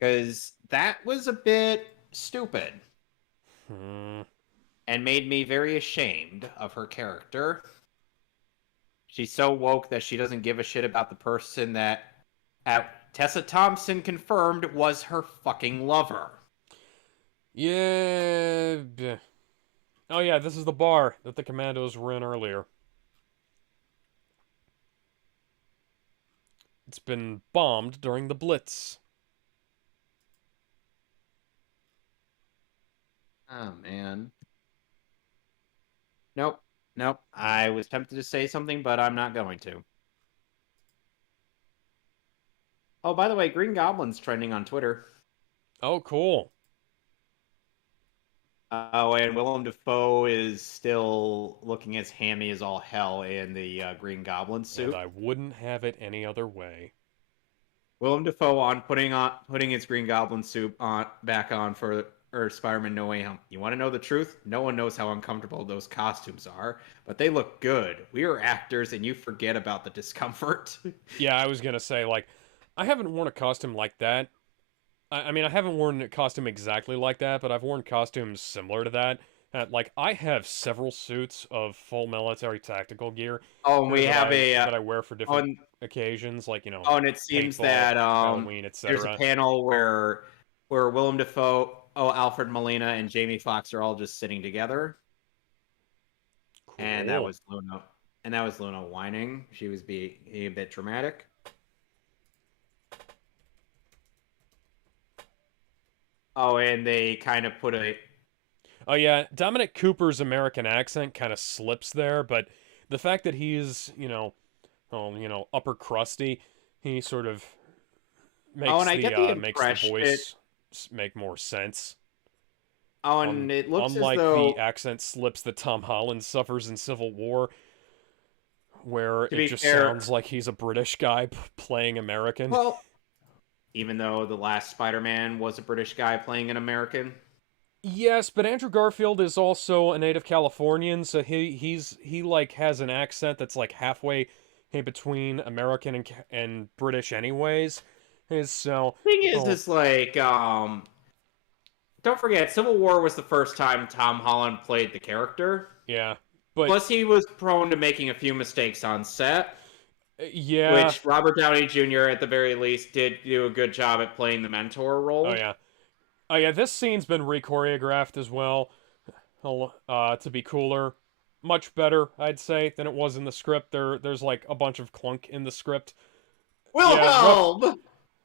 Because that was a bit stupid Hmm. and made me very ashamed of her character. She's so woke that she doesn't give a shit about the person that Tessa Thompson confirmed was her fucking lover. Yeah. Oh yeah, this is the bar that the Commandos were in earlier. It's been bombed during the Blitz. Oh man. Nope. Nope. I was tempted to say something, but I'm not going to. Oh, by the way, Green Goblin's trending on Twitter. Oh, cool. Oh, and Willem Dafoe is still looking as hammy as all hell in the Green Goblin And suit. I wouldn't have it any other way. Willem Dafoe putting his Green Goblin suit on back on for Spider-Man No Way Home. You want to know the truth? No one knows how uncomfortable those costumes are, but they look good. We are actors, and you forget about the discomfort. Yeah, I was gonna say, like, I haven't worn a costume like that. I mean, I haven't worn a costume exactly like that, but I've worn costumes similar to that. Like, I have several suits of full military tactical gear Oh, and we have that I wear for different on occasions, like, and it seems paintball, that Halloween, there's a etc. panel where Willem Dafoe, Alfred Molina, and Jamie Foxx are all just sitting together, and that Cool. was Luna, and that was Luna whining. She was being a bit dramatic. Oh, and they kind of put a Oh yeah, Dominic Cooper's American accent kind of slips there, but the fact that he's, upper crusty, he sort of oh, and I get the makes the impression. voice make more sense. Oh, and it looks as Unlike the though, accent slips that Tom Holland suffers in Civil War, where to it be just fair, sounds like he's a British guy playing American. well, even though the last Spider-Man was a British guy playing an American. Yes, but Andrew Garfield is also a native Californian, so he like has an accent that's like halfway in between American and British anyways. Is so Thing is, well, is like don't forget, Civil War was the first time Tom Holland played the character. yeah. But Plus, he was prone to making a few mistakes on set, yeah. which Robert Downey Jr. at the very least did do a good job at playing the mentor Oh role. yeah. Oh yeah, this scene's been re-choreographed as well. To be cooler. Much better, I'd say, than it was in the script. There's like a bunch of clunk in the script. Yeah, Wilhelm!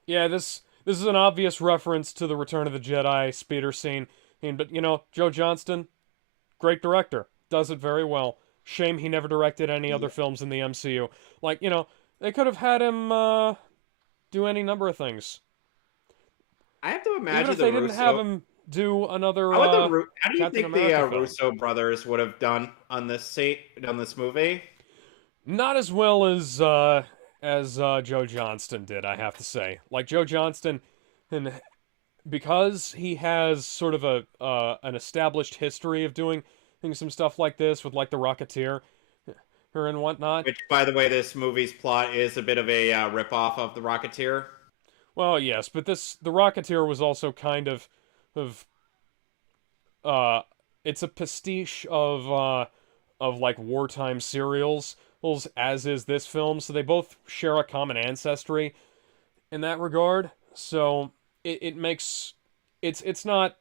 yeah, this is an obvious reference to the Return of the Jedi speeder scene. But Joe Johnston, great director, does it very well. Shame he never directed any other films in the MCU. Like, they could have had him do any number of things. I have to Even imagine if the they didn't have Russo. him do another How do you Captain think the America film. Russo brothers would have done on this movie? Not as well as Joe Johnston did, I have to say. Like Joe Johnston, and because he has sort of a an established history of doing some stuff like this with like the Rocketeer or and whatnot. Which, by the way, this movie's plot is a bit of a ripoff of The Rocketeer. Well, yes, but the Rocketeer was also kind of uh it's a pastiche of like wartime serials, as is this film. So they both share a common ancestry in that regard. So it makes it's not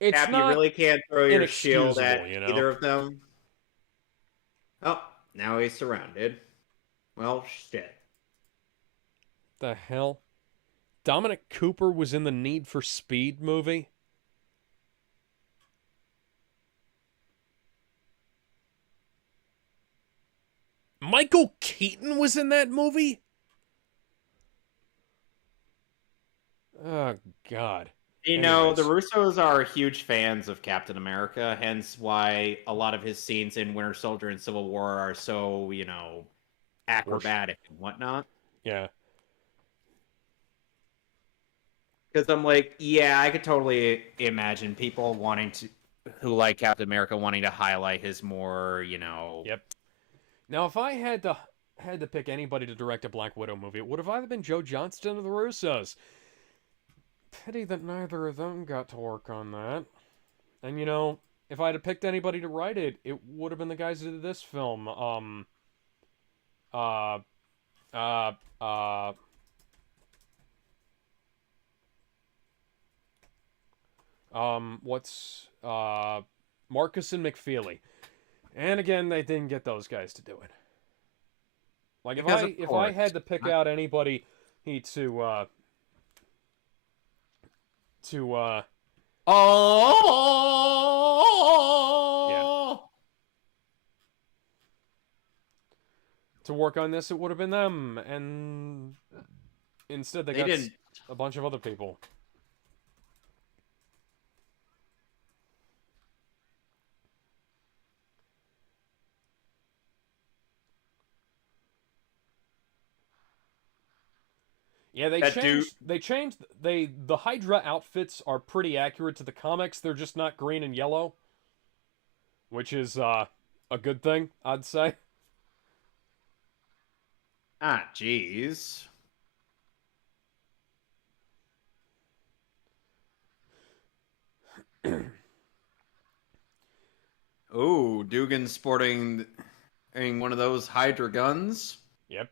it's Cap, you not really can't throw your shield inexcusable, at you know. either of them. Oh, now he's surrounded. Well, shit. The hell? Dominic Cooper was in the Need for Speed movie? Michael Keaton was in that movie? Oh, God. You know, the Russos are huge fans of Captain America, hence why a lot of his scenes in Winter Soldier and Civil War are so, acrobatic and whatnot. Yeah. Because I'm like, yeah, I could totally imagine people who like Captain America wanting to highlight his more, Yep. Now, if I had to pick anybody to direct a Black Widow movie, it would have either been Joe Johnston or the Russos. Pity that neither of them got to work on that. And if I had picked anybody to write it, it would have been the guys who did this film. Uh, uh, uh. Marcus and McFeely. And again, they didn't get those guys to do it. Like, if I had to pick out anybody to work on this, it would have been them, and instead they got a bunch of other people. Yeah, they changed. The Hydra outfits are pretty accurate to the comics. They're just not green and yellow, which is a good thing, I'd say. Ah, jeez. Oh, Dugan's sporting one of those Hydra guns. Yep.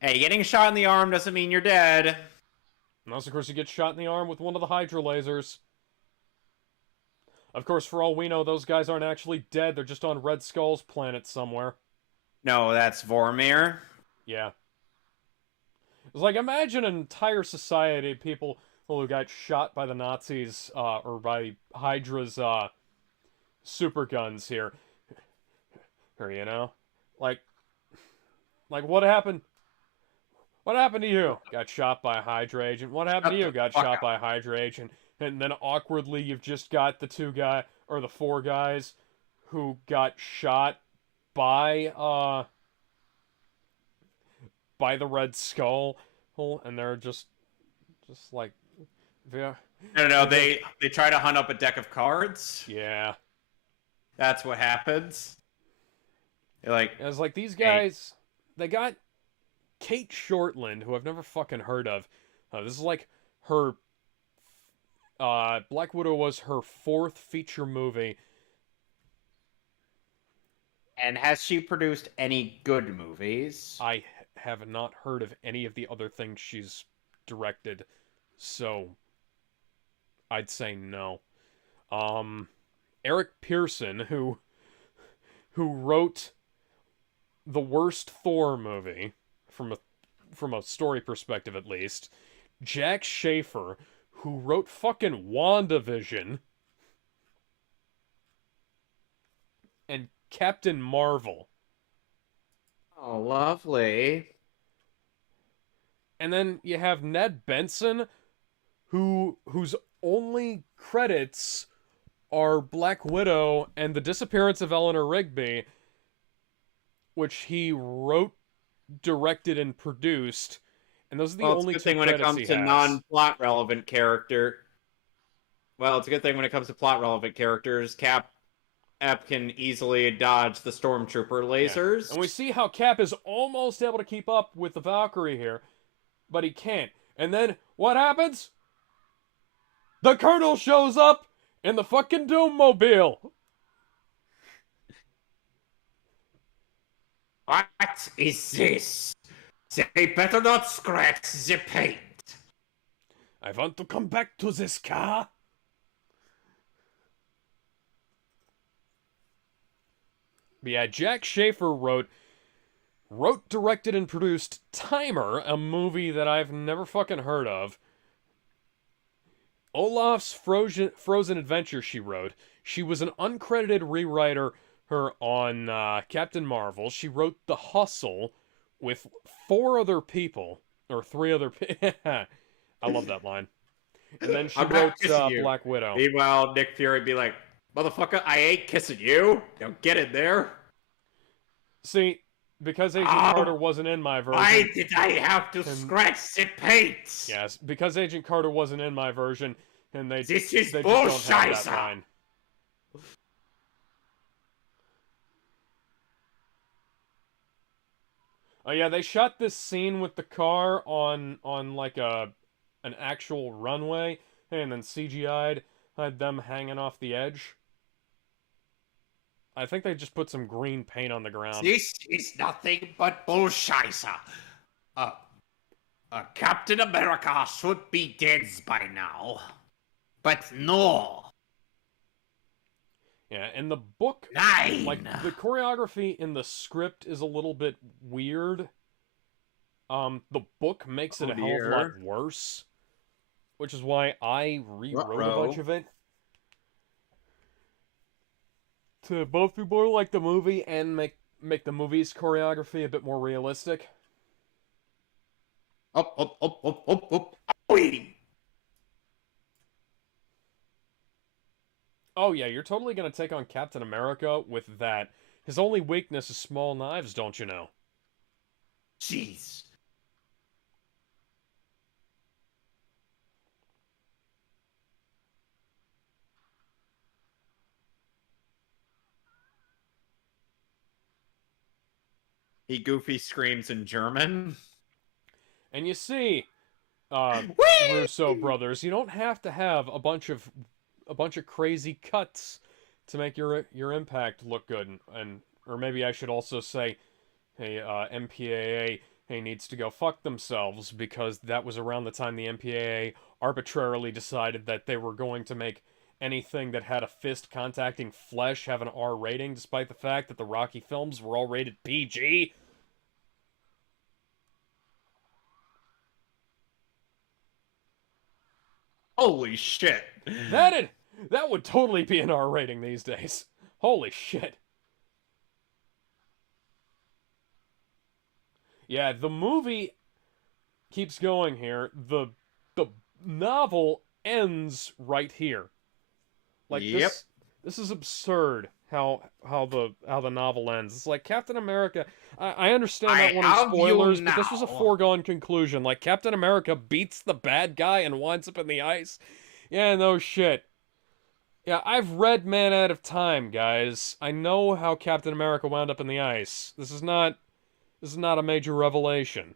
Hey, getting shot in the arm doesn't mean you're dead. Unless, of course, you get shot in the arm with one of the Hydra lasers. Of course, for all we know, those guys aren't actually dead. They're just on Red Skull's planet somewhere. No, that's Vormir. Yeah. It's like, imagine an entire society of people who got shot by the Nazis, or by Hydra's, super guns here. Or, Like, what happened? What happened to you? Got shot by a Hydra agent. What happened to you? Got shot by a Hydra agent. And then awkwardly, you've just got the 4 guys who got shot by the Red Skull, and they're just like, yeah. No, they try to hunt up a deck of cards. Yeah. That's what happens. It's like these guys, they got Kate Shortland, who I've never fucking heard of. This is like her. Black Widow was her 4th feature movie. And has she produced any good movies? I have not heard of any of the other things she's directed, so I'd say no. Eric Pearson, who wrote the worst Thor movie from a story perspective at least. Jack Schaefer, who wrote fucking WandaVision, and Captain Marvel. Oh, lovely. And then you have Ned Benson, whose only credits are Black Widow and the disappearance of Eleanor Rigby, which he wrote, directed, and produced. And those are the only 2 credits he has. Well, it's a good thing when it comes to non-plot relevant character. Well, it's a good thing when it comes to plot relevant characters. Cap can easily dodge the stormtrooper lasers. Yeah. And we see how Cap is almost able to keep up with the Valkyrie here, but he can't. And then what happens? The Colonel shows up in the fucking Doommobile. What is this? They better not scratch the paint. I want to come back to this car. But yeah, Jack Schaefer wrote, directed, and produced Timer, a movie that I've never fucking heard of. Olaf's Frozen Adventure, she wrote. She was an uncredited rewriter on Captain Marvel. She wrote The Hustle with 4 other people, or 3 other people. I love that line. And then she wrote Black Widow. Meanwhile, Nick Fury would be like, motherfucker, I ain't kissing you. Now get in there. See, because Agent Carter wasn't in my version... Why did I have to scratch the paint? Yes, because Agent Carter wasn't in my version, and they this is they bullshit. just don't have that line. Oh yeah, they shot this scene with the car on like an actual runway, and then CGI'd had them hanging off the edge. I think they just put some green paint on the ground. This is nothing but bullshit. Captain America should be dead by now. But no. Yeah, in the book, like, the choreography in the script is a little bit weird. The book makes it a hell of a lot worse, which is why I rewrote a bunch of it. To both be more like the movie and make the movie's choreography a bit more realistic. Up. Oh yeah, you're totally gonna take on Captain America with that. His only weakness is small knives, don't you know? Jeez. He goofy screams in German. And you see, Russo brothers, you don't have to have a bunch of crazy cuts to make your impact look good, or maybe I should also say, hey, MPAA, hey, needs to go fuck themselves, because that was around the time the MPAA arbitrarily decided that they were going to make anything that had a fist contacting flesh have an R rating, despite the fact that the Rocky films were all rated PG. Holy shit. That would totally be an R rating these days. Holy shit. Yeah, the movie keeps going here. The novel ends right here. Like, yep. This is absurd how the novel ends. It's like Captain America. I understand not wanting spoilers, but this was a foregone conclusion. Like, Captain America beats the bad guy and winds up in the ice. Yeah, no shit. Yeah, I've read Man Out of Time, guys. I know how Captain America wound up in the ice. This is not a major revelation.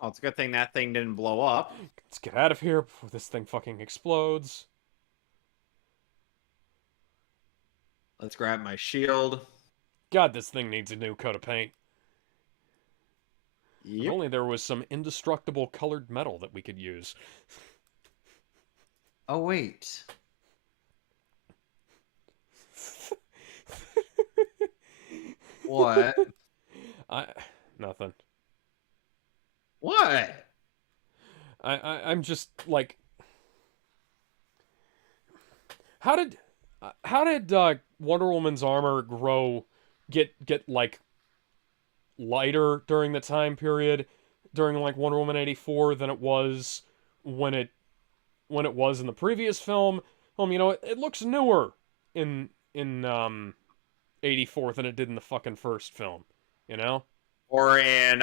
Oh, it's a good thing that thing didn't blow up. Let's get out of here before this thing fucking explodes. Let's grab my shield. God, this thing needs a new coat of paint. Yep. If only there was some indestructible colored metal that we could use. Oh, wait. What? Nothing. What? I'm just like, how did Wonder Woman's armor get like lighter during the time period during like Wonder Woman 84 than it was when it was in the previous film? You know, it looks newer in 84 than it did in the fucking first film, you know? Or in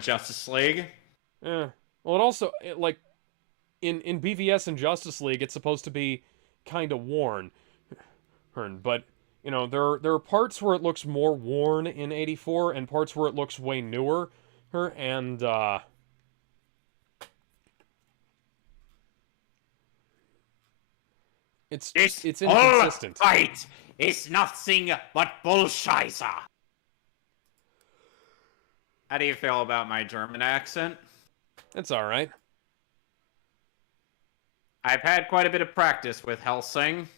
Justice League. Yeah. Well, it also like in BVS and Justice League, it's supposed to be kind of worn, but you know there are parts where it looks more worn in 84 and parts where it looks way newer, and it's This it's whole inconsistent. fight is nothing but bullshit. How do you feel about my German accent? It's all right. I've had quite a bit of practice with Helsing.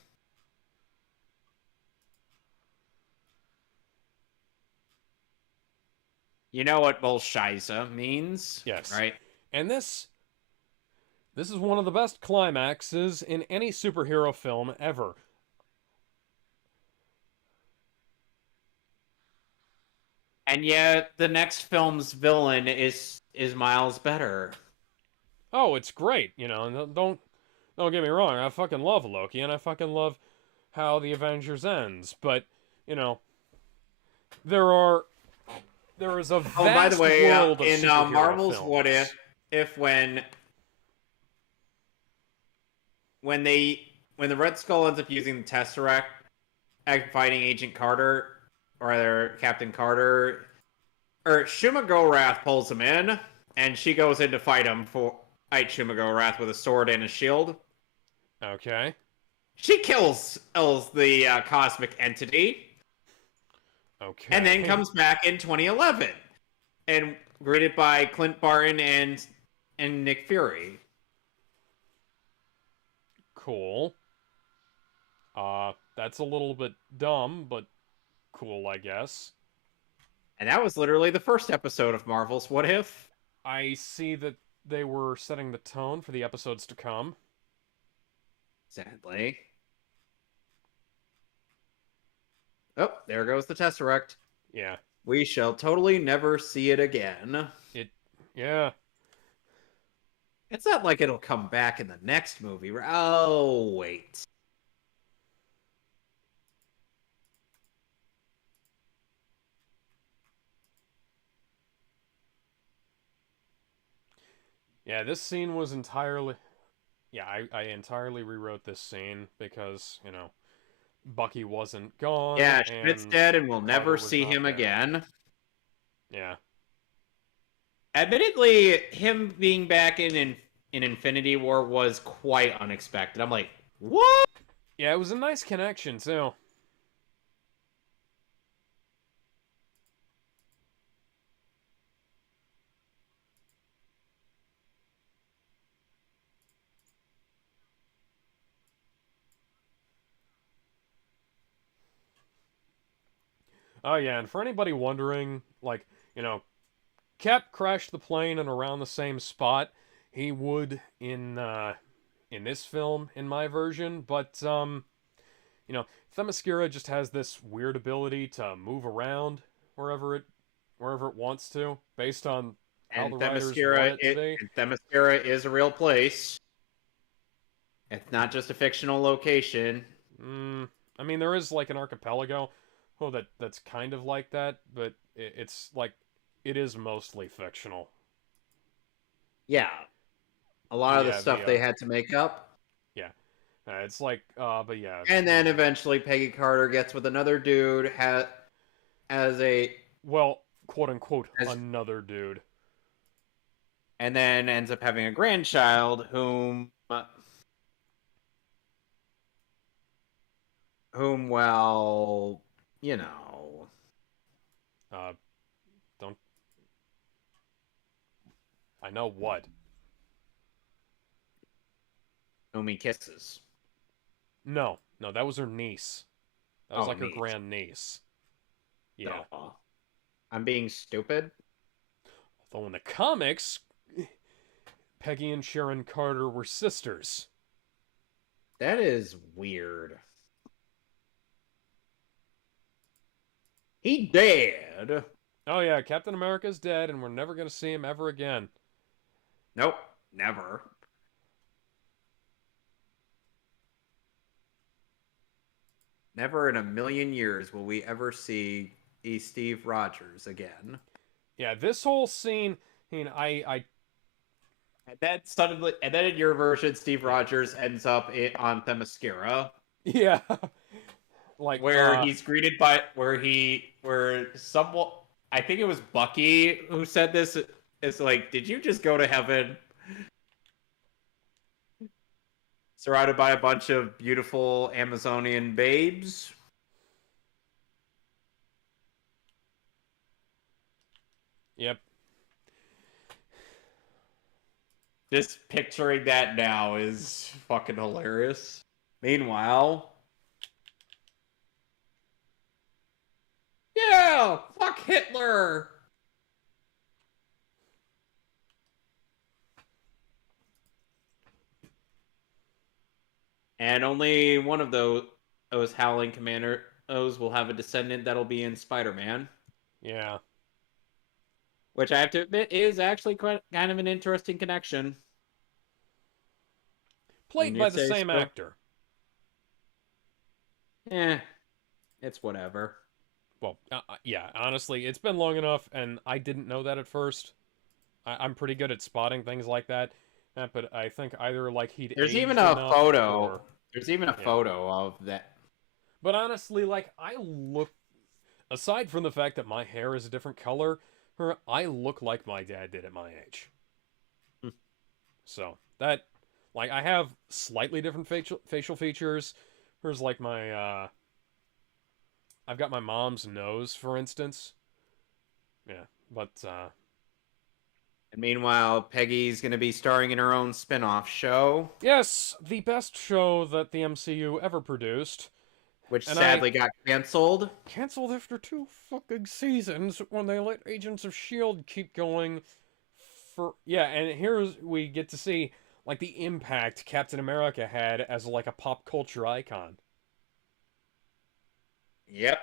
You know what bullshit means? Yes. Right? And this is one of the best climaxes in any superhero film ever. And yet the next film's villain is miles better. Oh, it's great, you know. And don't get me wrong. I fucking love Loki, and I fucking love how the Avengers ends. But you know, there is a vast Oh, by the way, world of in superhero Marvel's films. What If when the Red Skull ends up using the Tesseract, fighting Agent Carter or rather Captain Carter, or Shuma-Gorath pulls him in, and she goes in to fight Shuma-Gorath with a sword and a shield. Okay. She kills the cosmic entity. Okay. And then comes back in 2011, and greeted by Clint Barton and Nick Fury. Cool. That's a little bit dumb, but cool, I guess. And that was literally the first episode of Marvel's What If. I see that they were setting the tone for the episodes to come. Sadly. Oh, there goes the Tesseract. Yeah. We shall totally never see it again. Yeah. It's not like it'll come back in the next movie. Oh, wait. Yeah, this scene was entirely... Yeah, I entirely rewrote this scene because, you know, Bucky wasn't gone. Yeah, Schmidt's dead and we'll never was see not him there. again. Yeah. Admittedly, him being back in Infinity War was quite unexpected. I'm like, what? Yeah, it was a nice connection, too. Oh, yeah, and for anybody wondering, like, you know, Cap crashed the plane in around the same spot he would in this film, in my version, but, you know, Themyscira just has this weird ability to move around wherever it wants to, based on how And the writers want it to be. Themyscira is a real place. It's not just a fictional location. I mean, there is like an archipelago, that's kind of like that, but it's like it is mostly fictional. Yeah. A lot of the Yeah, stuff they had to make up. Yeah, it's like, but yeah. And then eventually Peggy Carter gets with another dude, as a... Well, quote unquote, another dude. And then ends up having a grandchild whom, well, you know. Don't. I know what. Whom he kisses. No, that was her niece. That was like niece. her grandniece. Yeah. Oh. I'm being stupid. Although in the comics, Peggy and Sharon Carter were sisters. That is weird. He dead. Oh yeah, Captain America's dead, and we're never gonna see him ever again. Nope, never. Never in a million years will we ever see Steve Rogers again. Yeah, this whole scene, I mean, I And then suddenly, and then in your version, Steve Rogers ends up on Themyscira. Yeah. Like where he's greeted by where I think it was Bucky who said this. It's like, did you just go to heaven surrounded by a bunch of beautiful Amazonian babes? Yep. Just picturing that now is fucking hilarious. Meanwhile, yeah, fuck Hitler. And only one of those Howling Commandos will have a descendant that'll be in Spider-Man. Yeah. Which I have to admit is actually quite kind of an interesting connection. Played by the same actor. It's whatever. Well, yeah, honestly, it's been long enough, and I didn't know that at first. I'm pretty good at spotting things like that, but I think either like he'd There's aged even a enough photo. or... There's even a photo of that. But honestly, like, I look... Aside from the fact that my hair is a different color, I look like my dad did at my age. So, that... Like, I have slightly different facial features. There's like my, I've got my mom's nose, for instance. Yeah, but, And meanwhile, Peggy's going to be starring in her own spin-off show. yes, the best show that the MCU ever produced. Which sadly got canceled. Canceled after 2 fucking seasons when they let Agents of S.H.I.E.L.D. keep going for... Yeah, and here we get to see, like, the impact Captain America had as, like, a pop culture icon. Yep.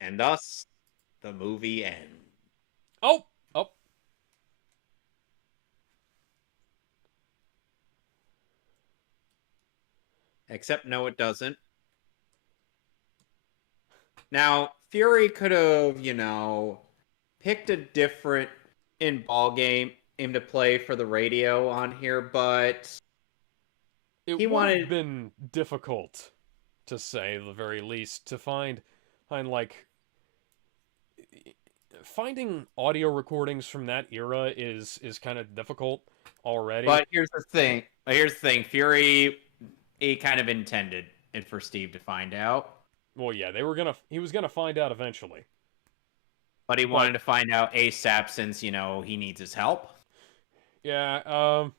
And thus, the movie ends. Oh! Except, no, it doesn't. Now, Fury could have, picked a different ball game to play for the radio on here, but It would have been difficult, to say the very least, to find like... Finding audio recordings from that era is kind of difficult already. But here's the thing. Fury, he kind of intended it for Steve to find out. Well, yeah, he was gonna find out eventually. But he wanted to find out ASAP since, he needs his help. Yeah, I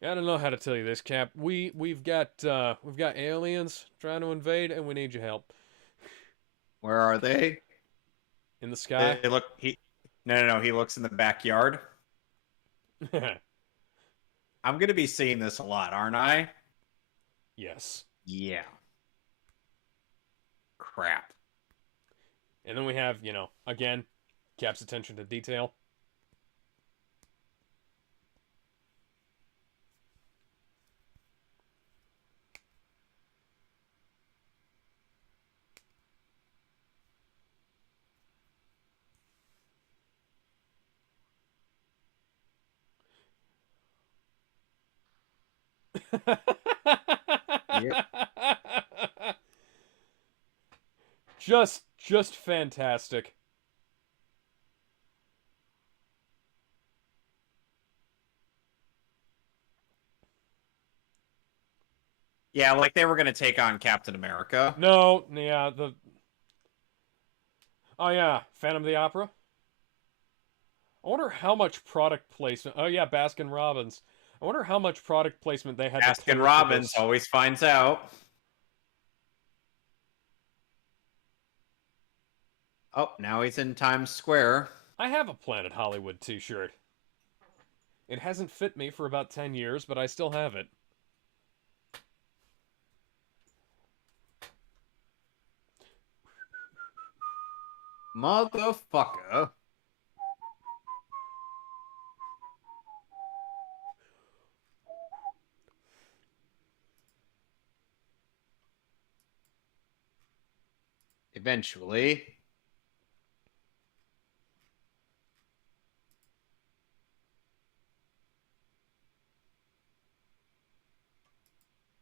don't know how to tell you this, Cap. We've got aliens trying to invade, and we need your help. Where are they? In the sky. No. He looks in the backyard. I'm gonna be seeing this a lot, aren't I? Yes. Yeah. Crap. And then we have, again, Cap's attention to detail. Yep. Just fantastic. Yeah, like they were gonna take on Captain America. No, yeah, Oh yeah, Phantom of the Opera. I wonder how much product placement... Oh yeah, Baskin Robbins. I wonder how much product placement they had to Baskin Robbins always finds out. Oh, now he's in Times Square. I have a Planet Hollywood t-shirt. It hasn't fit me for about 10 years, but I still have it. Motherfucker. Eventually.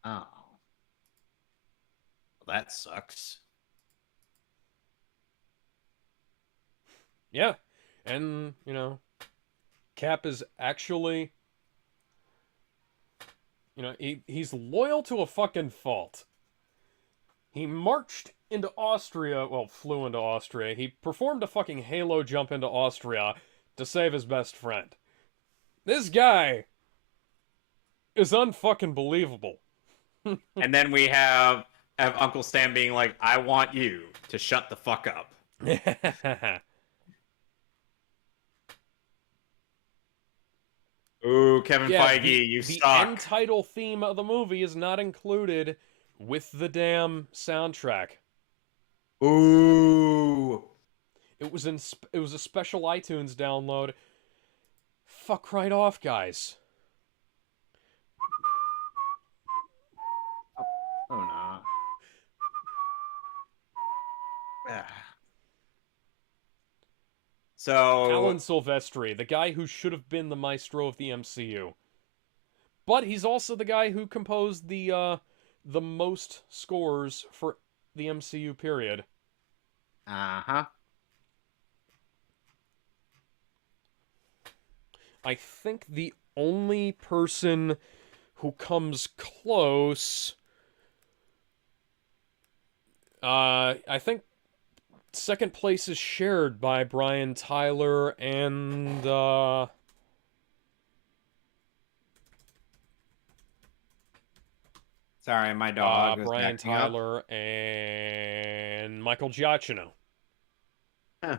Oh. Well, that sucks. Yeah. And, Cap is actually, he's loyal to a fucking fault. He marched into Austria, well, flew into Austria. He performed a fucking halo jump into Austria to save his best friend. This guy is unfucking believable. And then we have Uncle Sam being like, I want you to shut the fuck up. Ooh, Kevin Feige, you suck. The end title theme of the movie is not included with the damn soundtrack. Ooh. It was a special iTunes download. Fuck right off, guys. Oh no. So Colin Silvestri, the guy who should have been the maestro of the MCU. But he's also the guy who composed the most scores for the MCU period. Uh-huh. I think the only person who comes close, I think second place is shared by Brian Tyler and sorry, my dog is Brian acting up. Tyler and Michael Giacchino. Huh.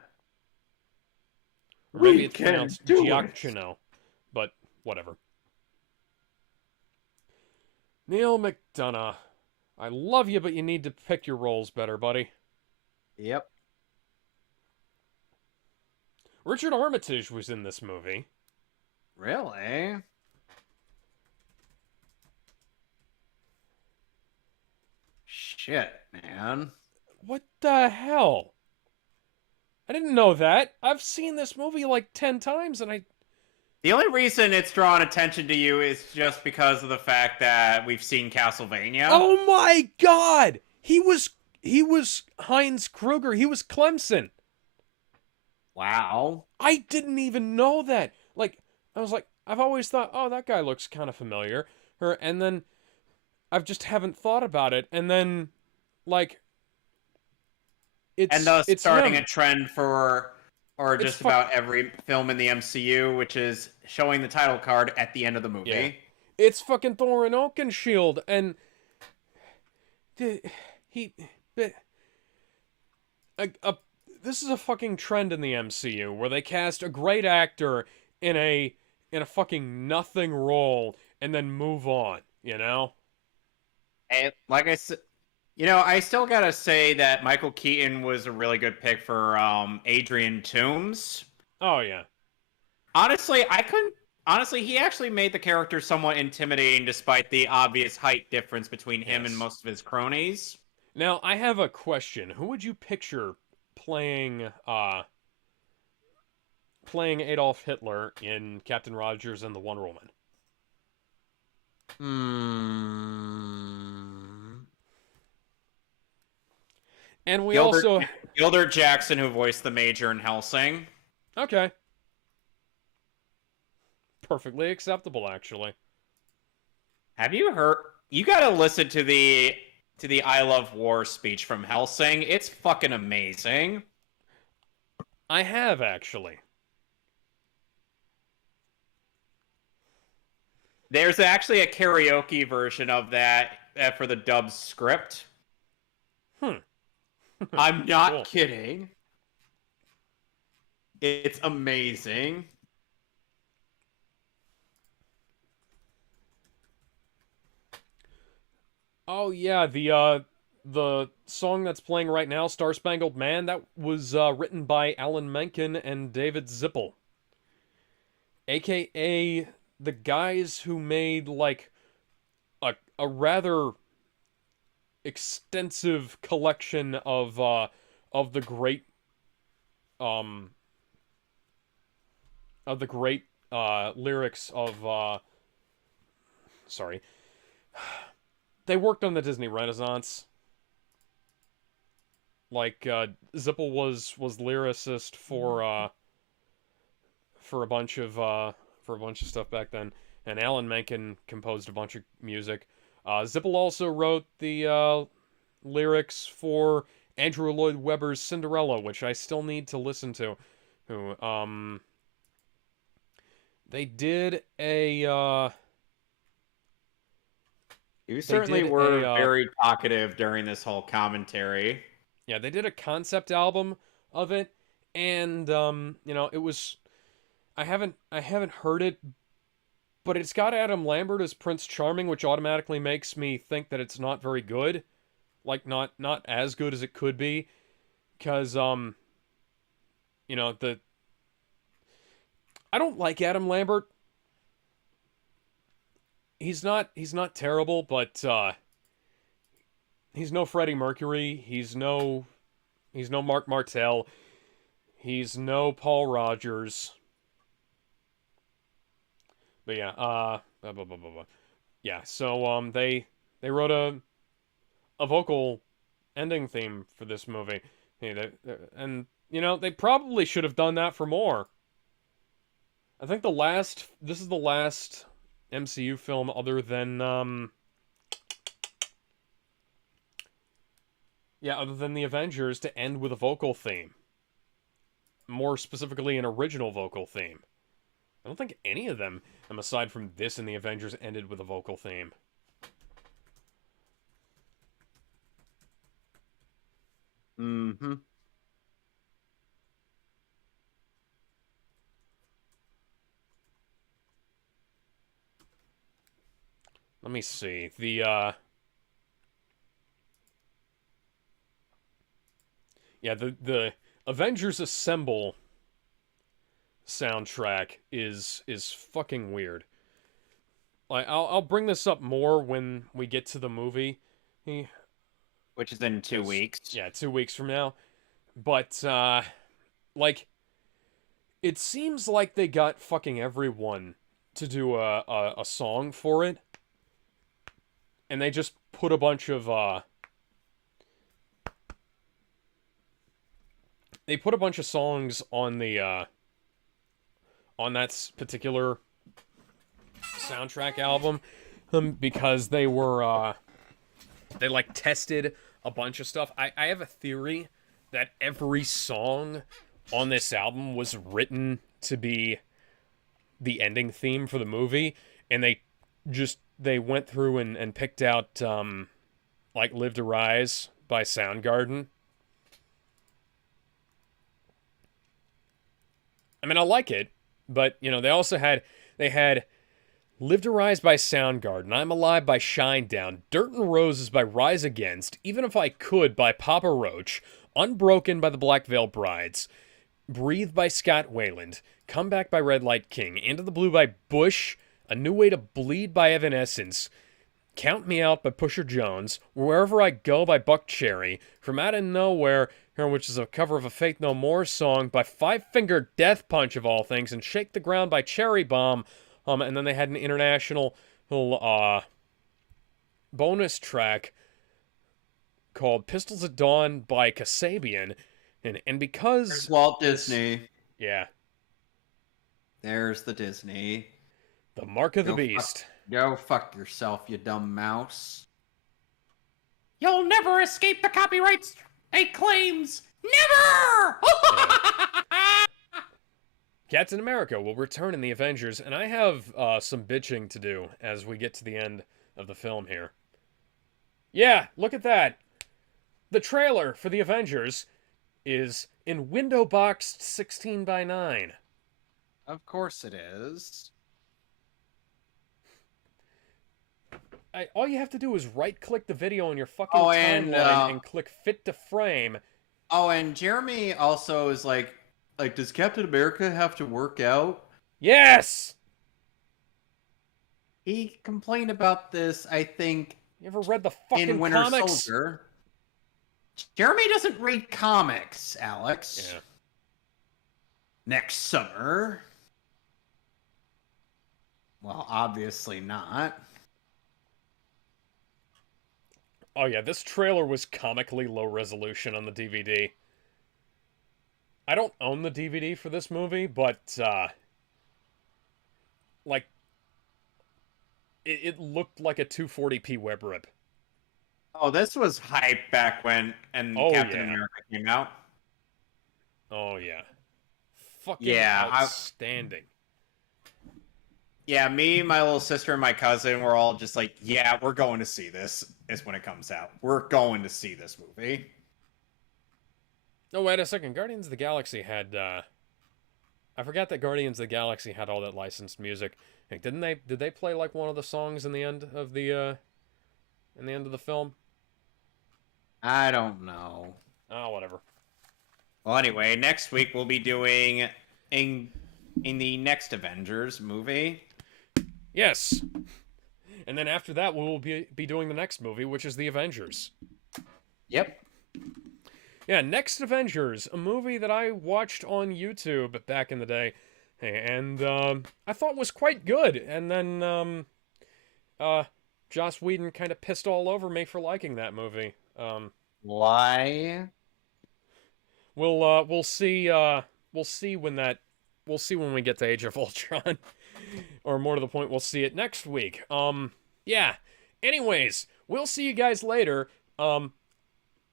Maybe it's pronounced Giacchino, but whatever. Neil McDonough, I love you, but you need to pick your roles better, buddy. Yep. Richard Armitage was in this movie. Really? Shit, man. What the hell? I didn't know that. I've seen this movie like 10 times and The only reason it's drawn attention to you is just because of the fact that we've seen Castlevania. Oh my god! He was Heinz Kruger. He was Clemson. Wow. I didn't even know that. Like, I was like, I've always thought, oh, that guy looks kind of familiar. And then I've just haven't thought about it. And then, like, it's starting him. a trend for, or just about every film in the MCU, which is showing the title card at the end of the movie. Yeah. It's fucking Thorin Oakenshield, and this is a fucking trend in the MCU where they cast a great actor in a fucking nothing role and then move on, you know? And like I said, I still gotta say that Michael Keaton was a really good pick for Adrian Toomes. Oh yeah. Honestly, he actually made the character somewhat intimidating despite the obvious height difference between him and most of his cronies. Now, I have a question. Who would you picture playing Adolf Hitler in Captain Rogers and the Wonder Woman? And we Gilbert Jackson, who voiced the Major in Hellsing. Okay. Perfectly acceptable, actually. Have you heard? You gotta listen to the I Love War speech from Hellsing. It's fucking amazing. I have, actually. There's actually a karaoke version of that for the dub script. I'm not kidding. It's amazing. Oh yeah, the song that's playing right now, Star Spangled Man, that was written by Alan Menken and David Zippel. AKA the guys who made like a rather extensive collection of the great lyrics of sorry. They worked on the Disney Renaissance. Like Zippel was lyricist for a bunch of stuff back then, and Alan Menken composed a bunch of music. Zippel also wrote the lyrics for Andrew Lloyd Webber's Cinderella, which I still need to listen to. Who they did a You certainly were very talkative during this whole commentary. Yeah, they did a concept album of it, and it was I haven't heard it, but it's got Adam Lambert as Prince Charming, which automatically makes me think that it's not very good. Like not as good as it could be, cuz the I don't like Adam Lambert. He's not terrible, but he's no Freddie Mercury, he's no Mark Martel, he's no Paul Rogers. But yeah, blah, blah, blah, blah, blah. Yeah, so they wrote a vocal ending theme for this movie. And they probably should have done that for more. I think this is the last MCU film other than other than the Avengers to end with a vocal theme. More specifically, an original vocal theme. I don't think any of them, aside from this and the Avengers, ended with a vocal theme. Mm-hmm. Let me see. The Avengers Assemble soundtrack is fucking weird. Like I'll bring this up more when we get to the movie, which is in 2 weeks. Yeah, 2 weeks from now. But like, it seems like they got fucking everyone to do a song for it, and they just put a bunch of songs on the on that particular soundtrack album, because they were they like tested a bunch of stuff. I have a theory that every song on this album was written to be the ending theme for the movie, and they went through and picked out like Live to Rise by Soundgarden. I mean, I like it, but they had Live to Rise by Soundgarden, I'm Alive by Shinedown, Dirt and Roses by Rise Against, Even If I Could by Papa Roach, Unbroken by the Black Veil Brides, Breathe by Scott Weiland, Come Back by Red Light King, Into the Blue by Bush, A New Way to Bleed by Evanescence, Count Me Out by Pusher Jones, Wherever I Go by Buck Cherry, From Out of Nowhere, which is a cover of a Faith No More song by Five Finger Death Punch of all things, and Shake the Ground by Cherry Bomb. And then they had an international bonus track called Pistols at Dawn by Kasabian. And because... There's Walt Disney. Yeah. There's the Disney. The Mark of the Beast. Go fuck yourself, you dumb mouse. You'll never escape the copyrights and claims. Never! Yeah. Captain America will return in the Avengers, and I have some bitching to do as we get to the end of the film here. Yeah, look at that. The trailer for the Avengers is in window boxed 16:9. Of course it is. All you have to do is right-click the video on your fucking timeline and click Fit to Frame. Oh, and Jeremy also is like, does Captain America have to work out? Yes! He complained about this, I think... You ever read the fucking in Winter comics? Soldier. Jeremy doesn't read comics, Alex. Yeah. Next summer. Well, obviously not. Oh yeah, this trailer was comically low resolution on the DVD. I don't own the DVD for this movie, but like it looked like a 240p web rip. Oh, this was hype back when Oh Captain yeah. America came out. Oh yeah. Fucking Yeah, outstanding. yeah, me, my little sister, and my cousin were all just like, yeah, we're going to see this is when it comes out. We're going to see this movie. Oh, wait a second. Guardians of the Galaxy had I forgot that Guardians of the Galaxy had all that licensed music. Like, did they play like one of the songs in the end of the film? I don't know. Oh, whatever. Well, anyway, next week we'll be doing in the next Avengers movie. Yes. And then after that, we will be doing the next movie, which is the Avengers. Yep. Yeah, next Avengers, a movie that I watched on YouTube back in the day, and I thought was quite good. And then Joss Whedon kind of pissed all over me for liking that movie. Why? We'll see when we get to Age of Ultron, or more to the point, we'll see it next week. Yeah. Anyways, we'll see you guys later.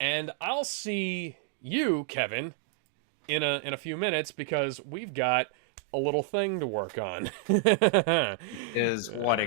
And I'll see you, Kevin, in a few minutes because we've got a little thing to work on. Is what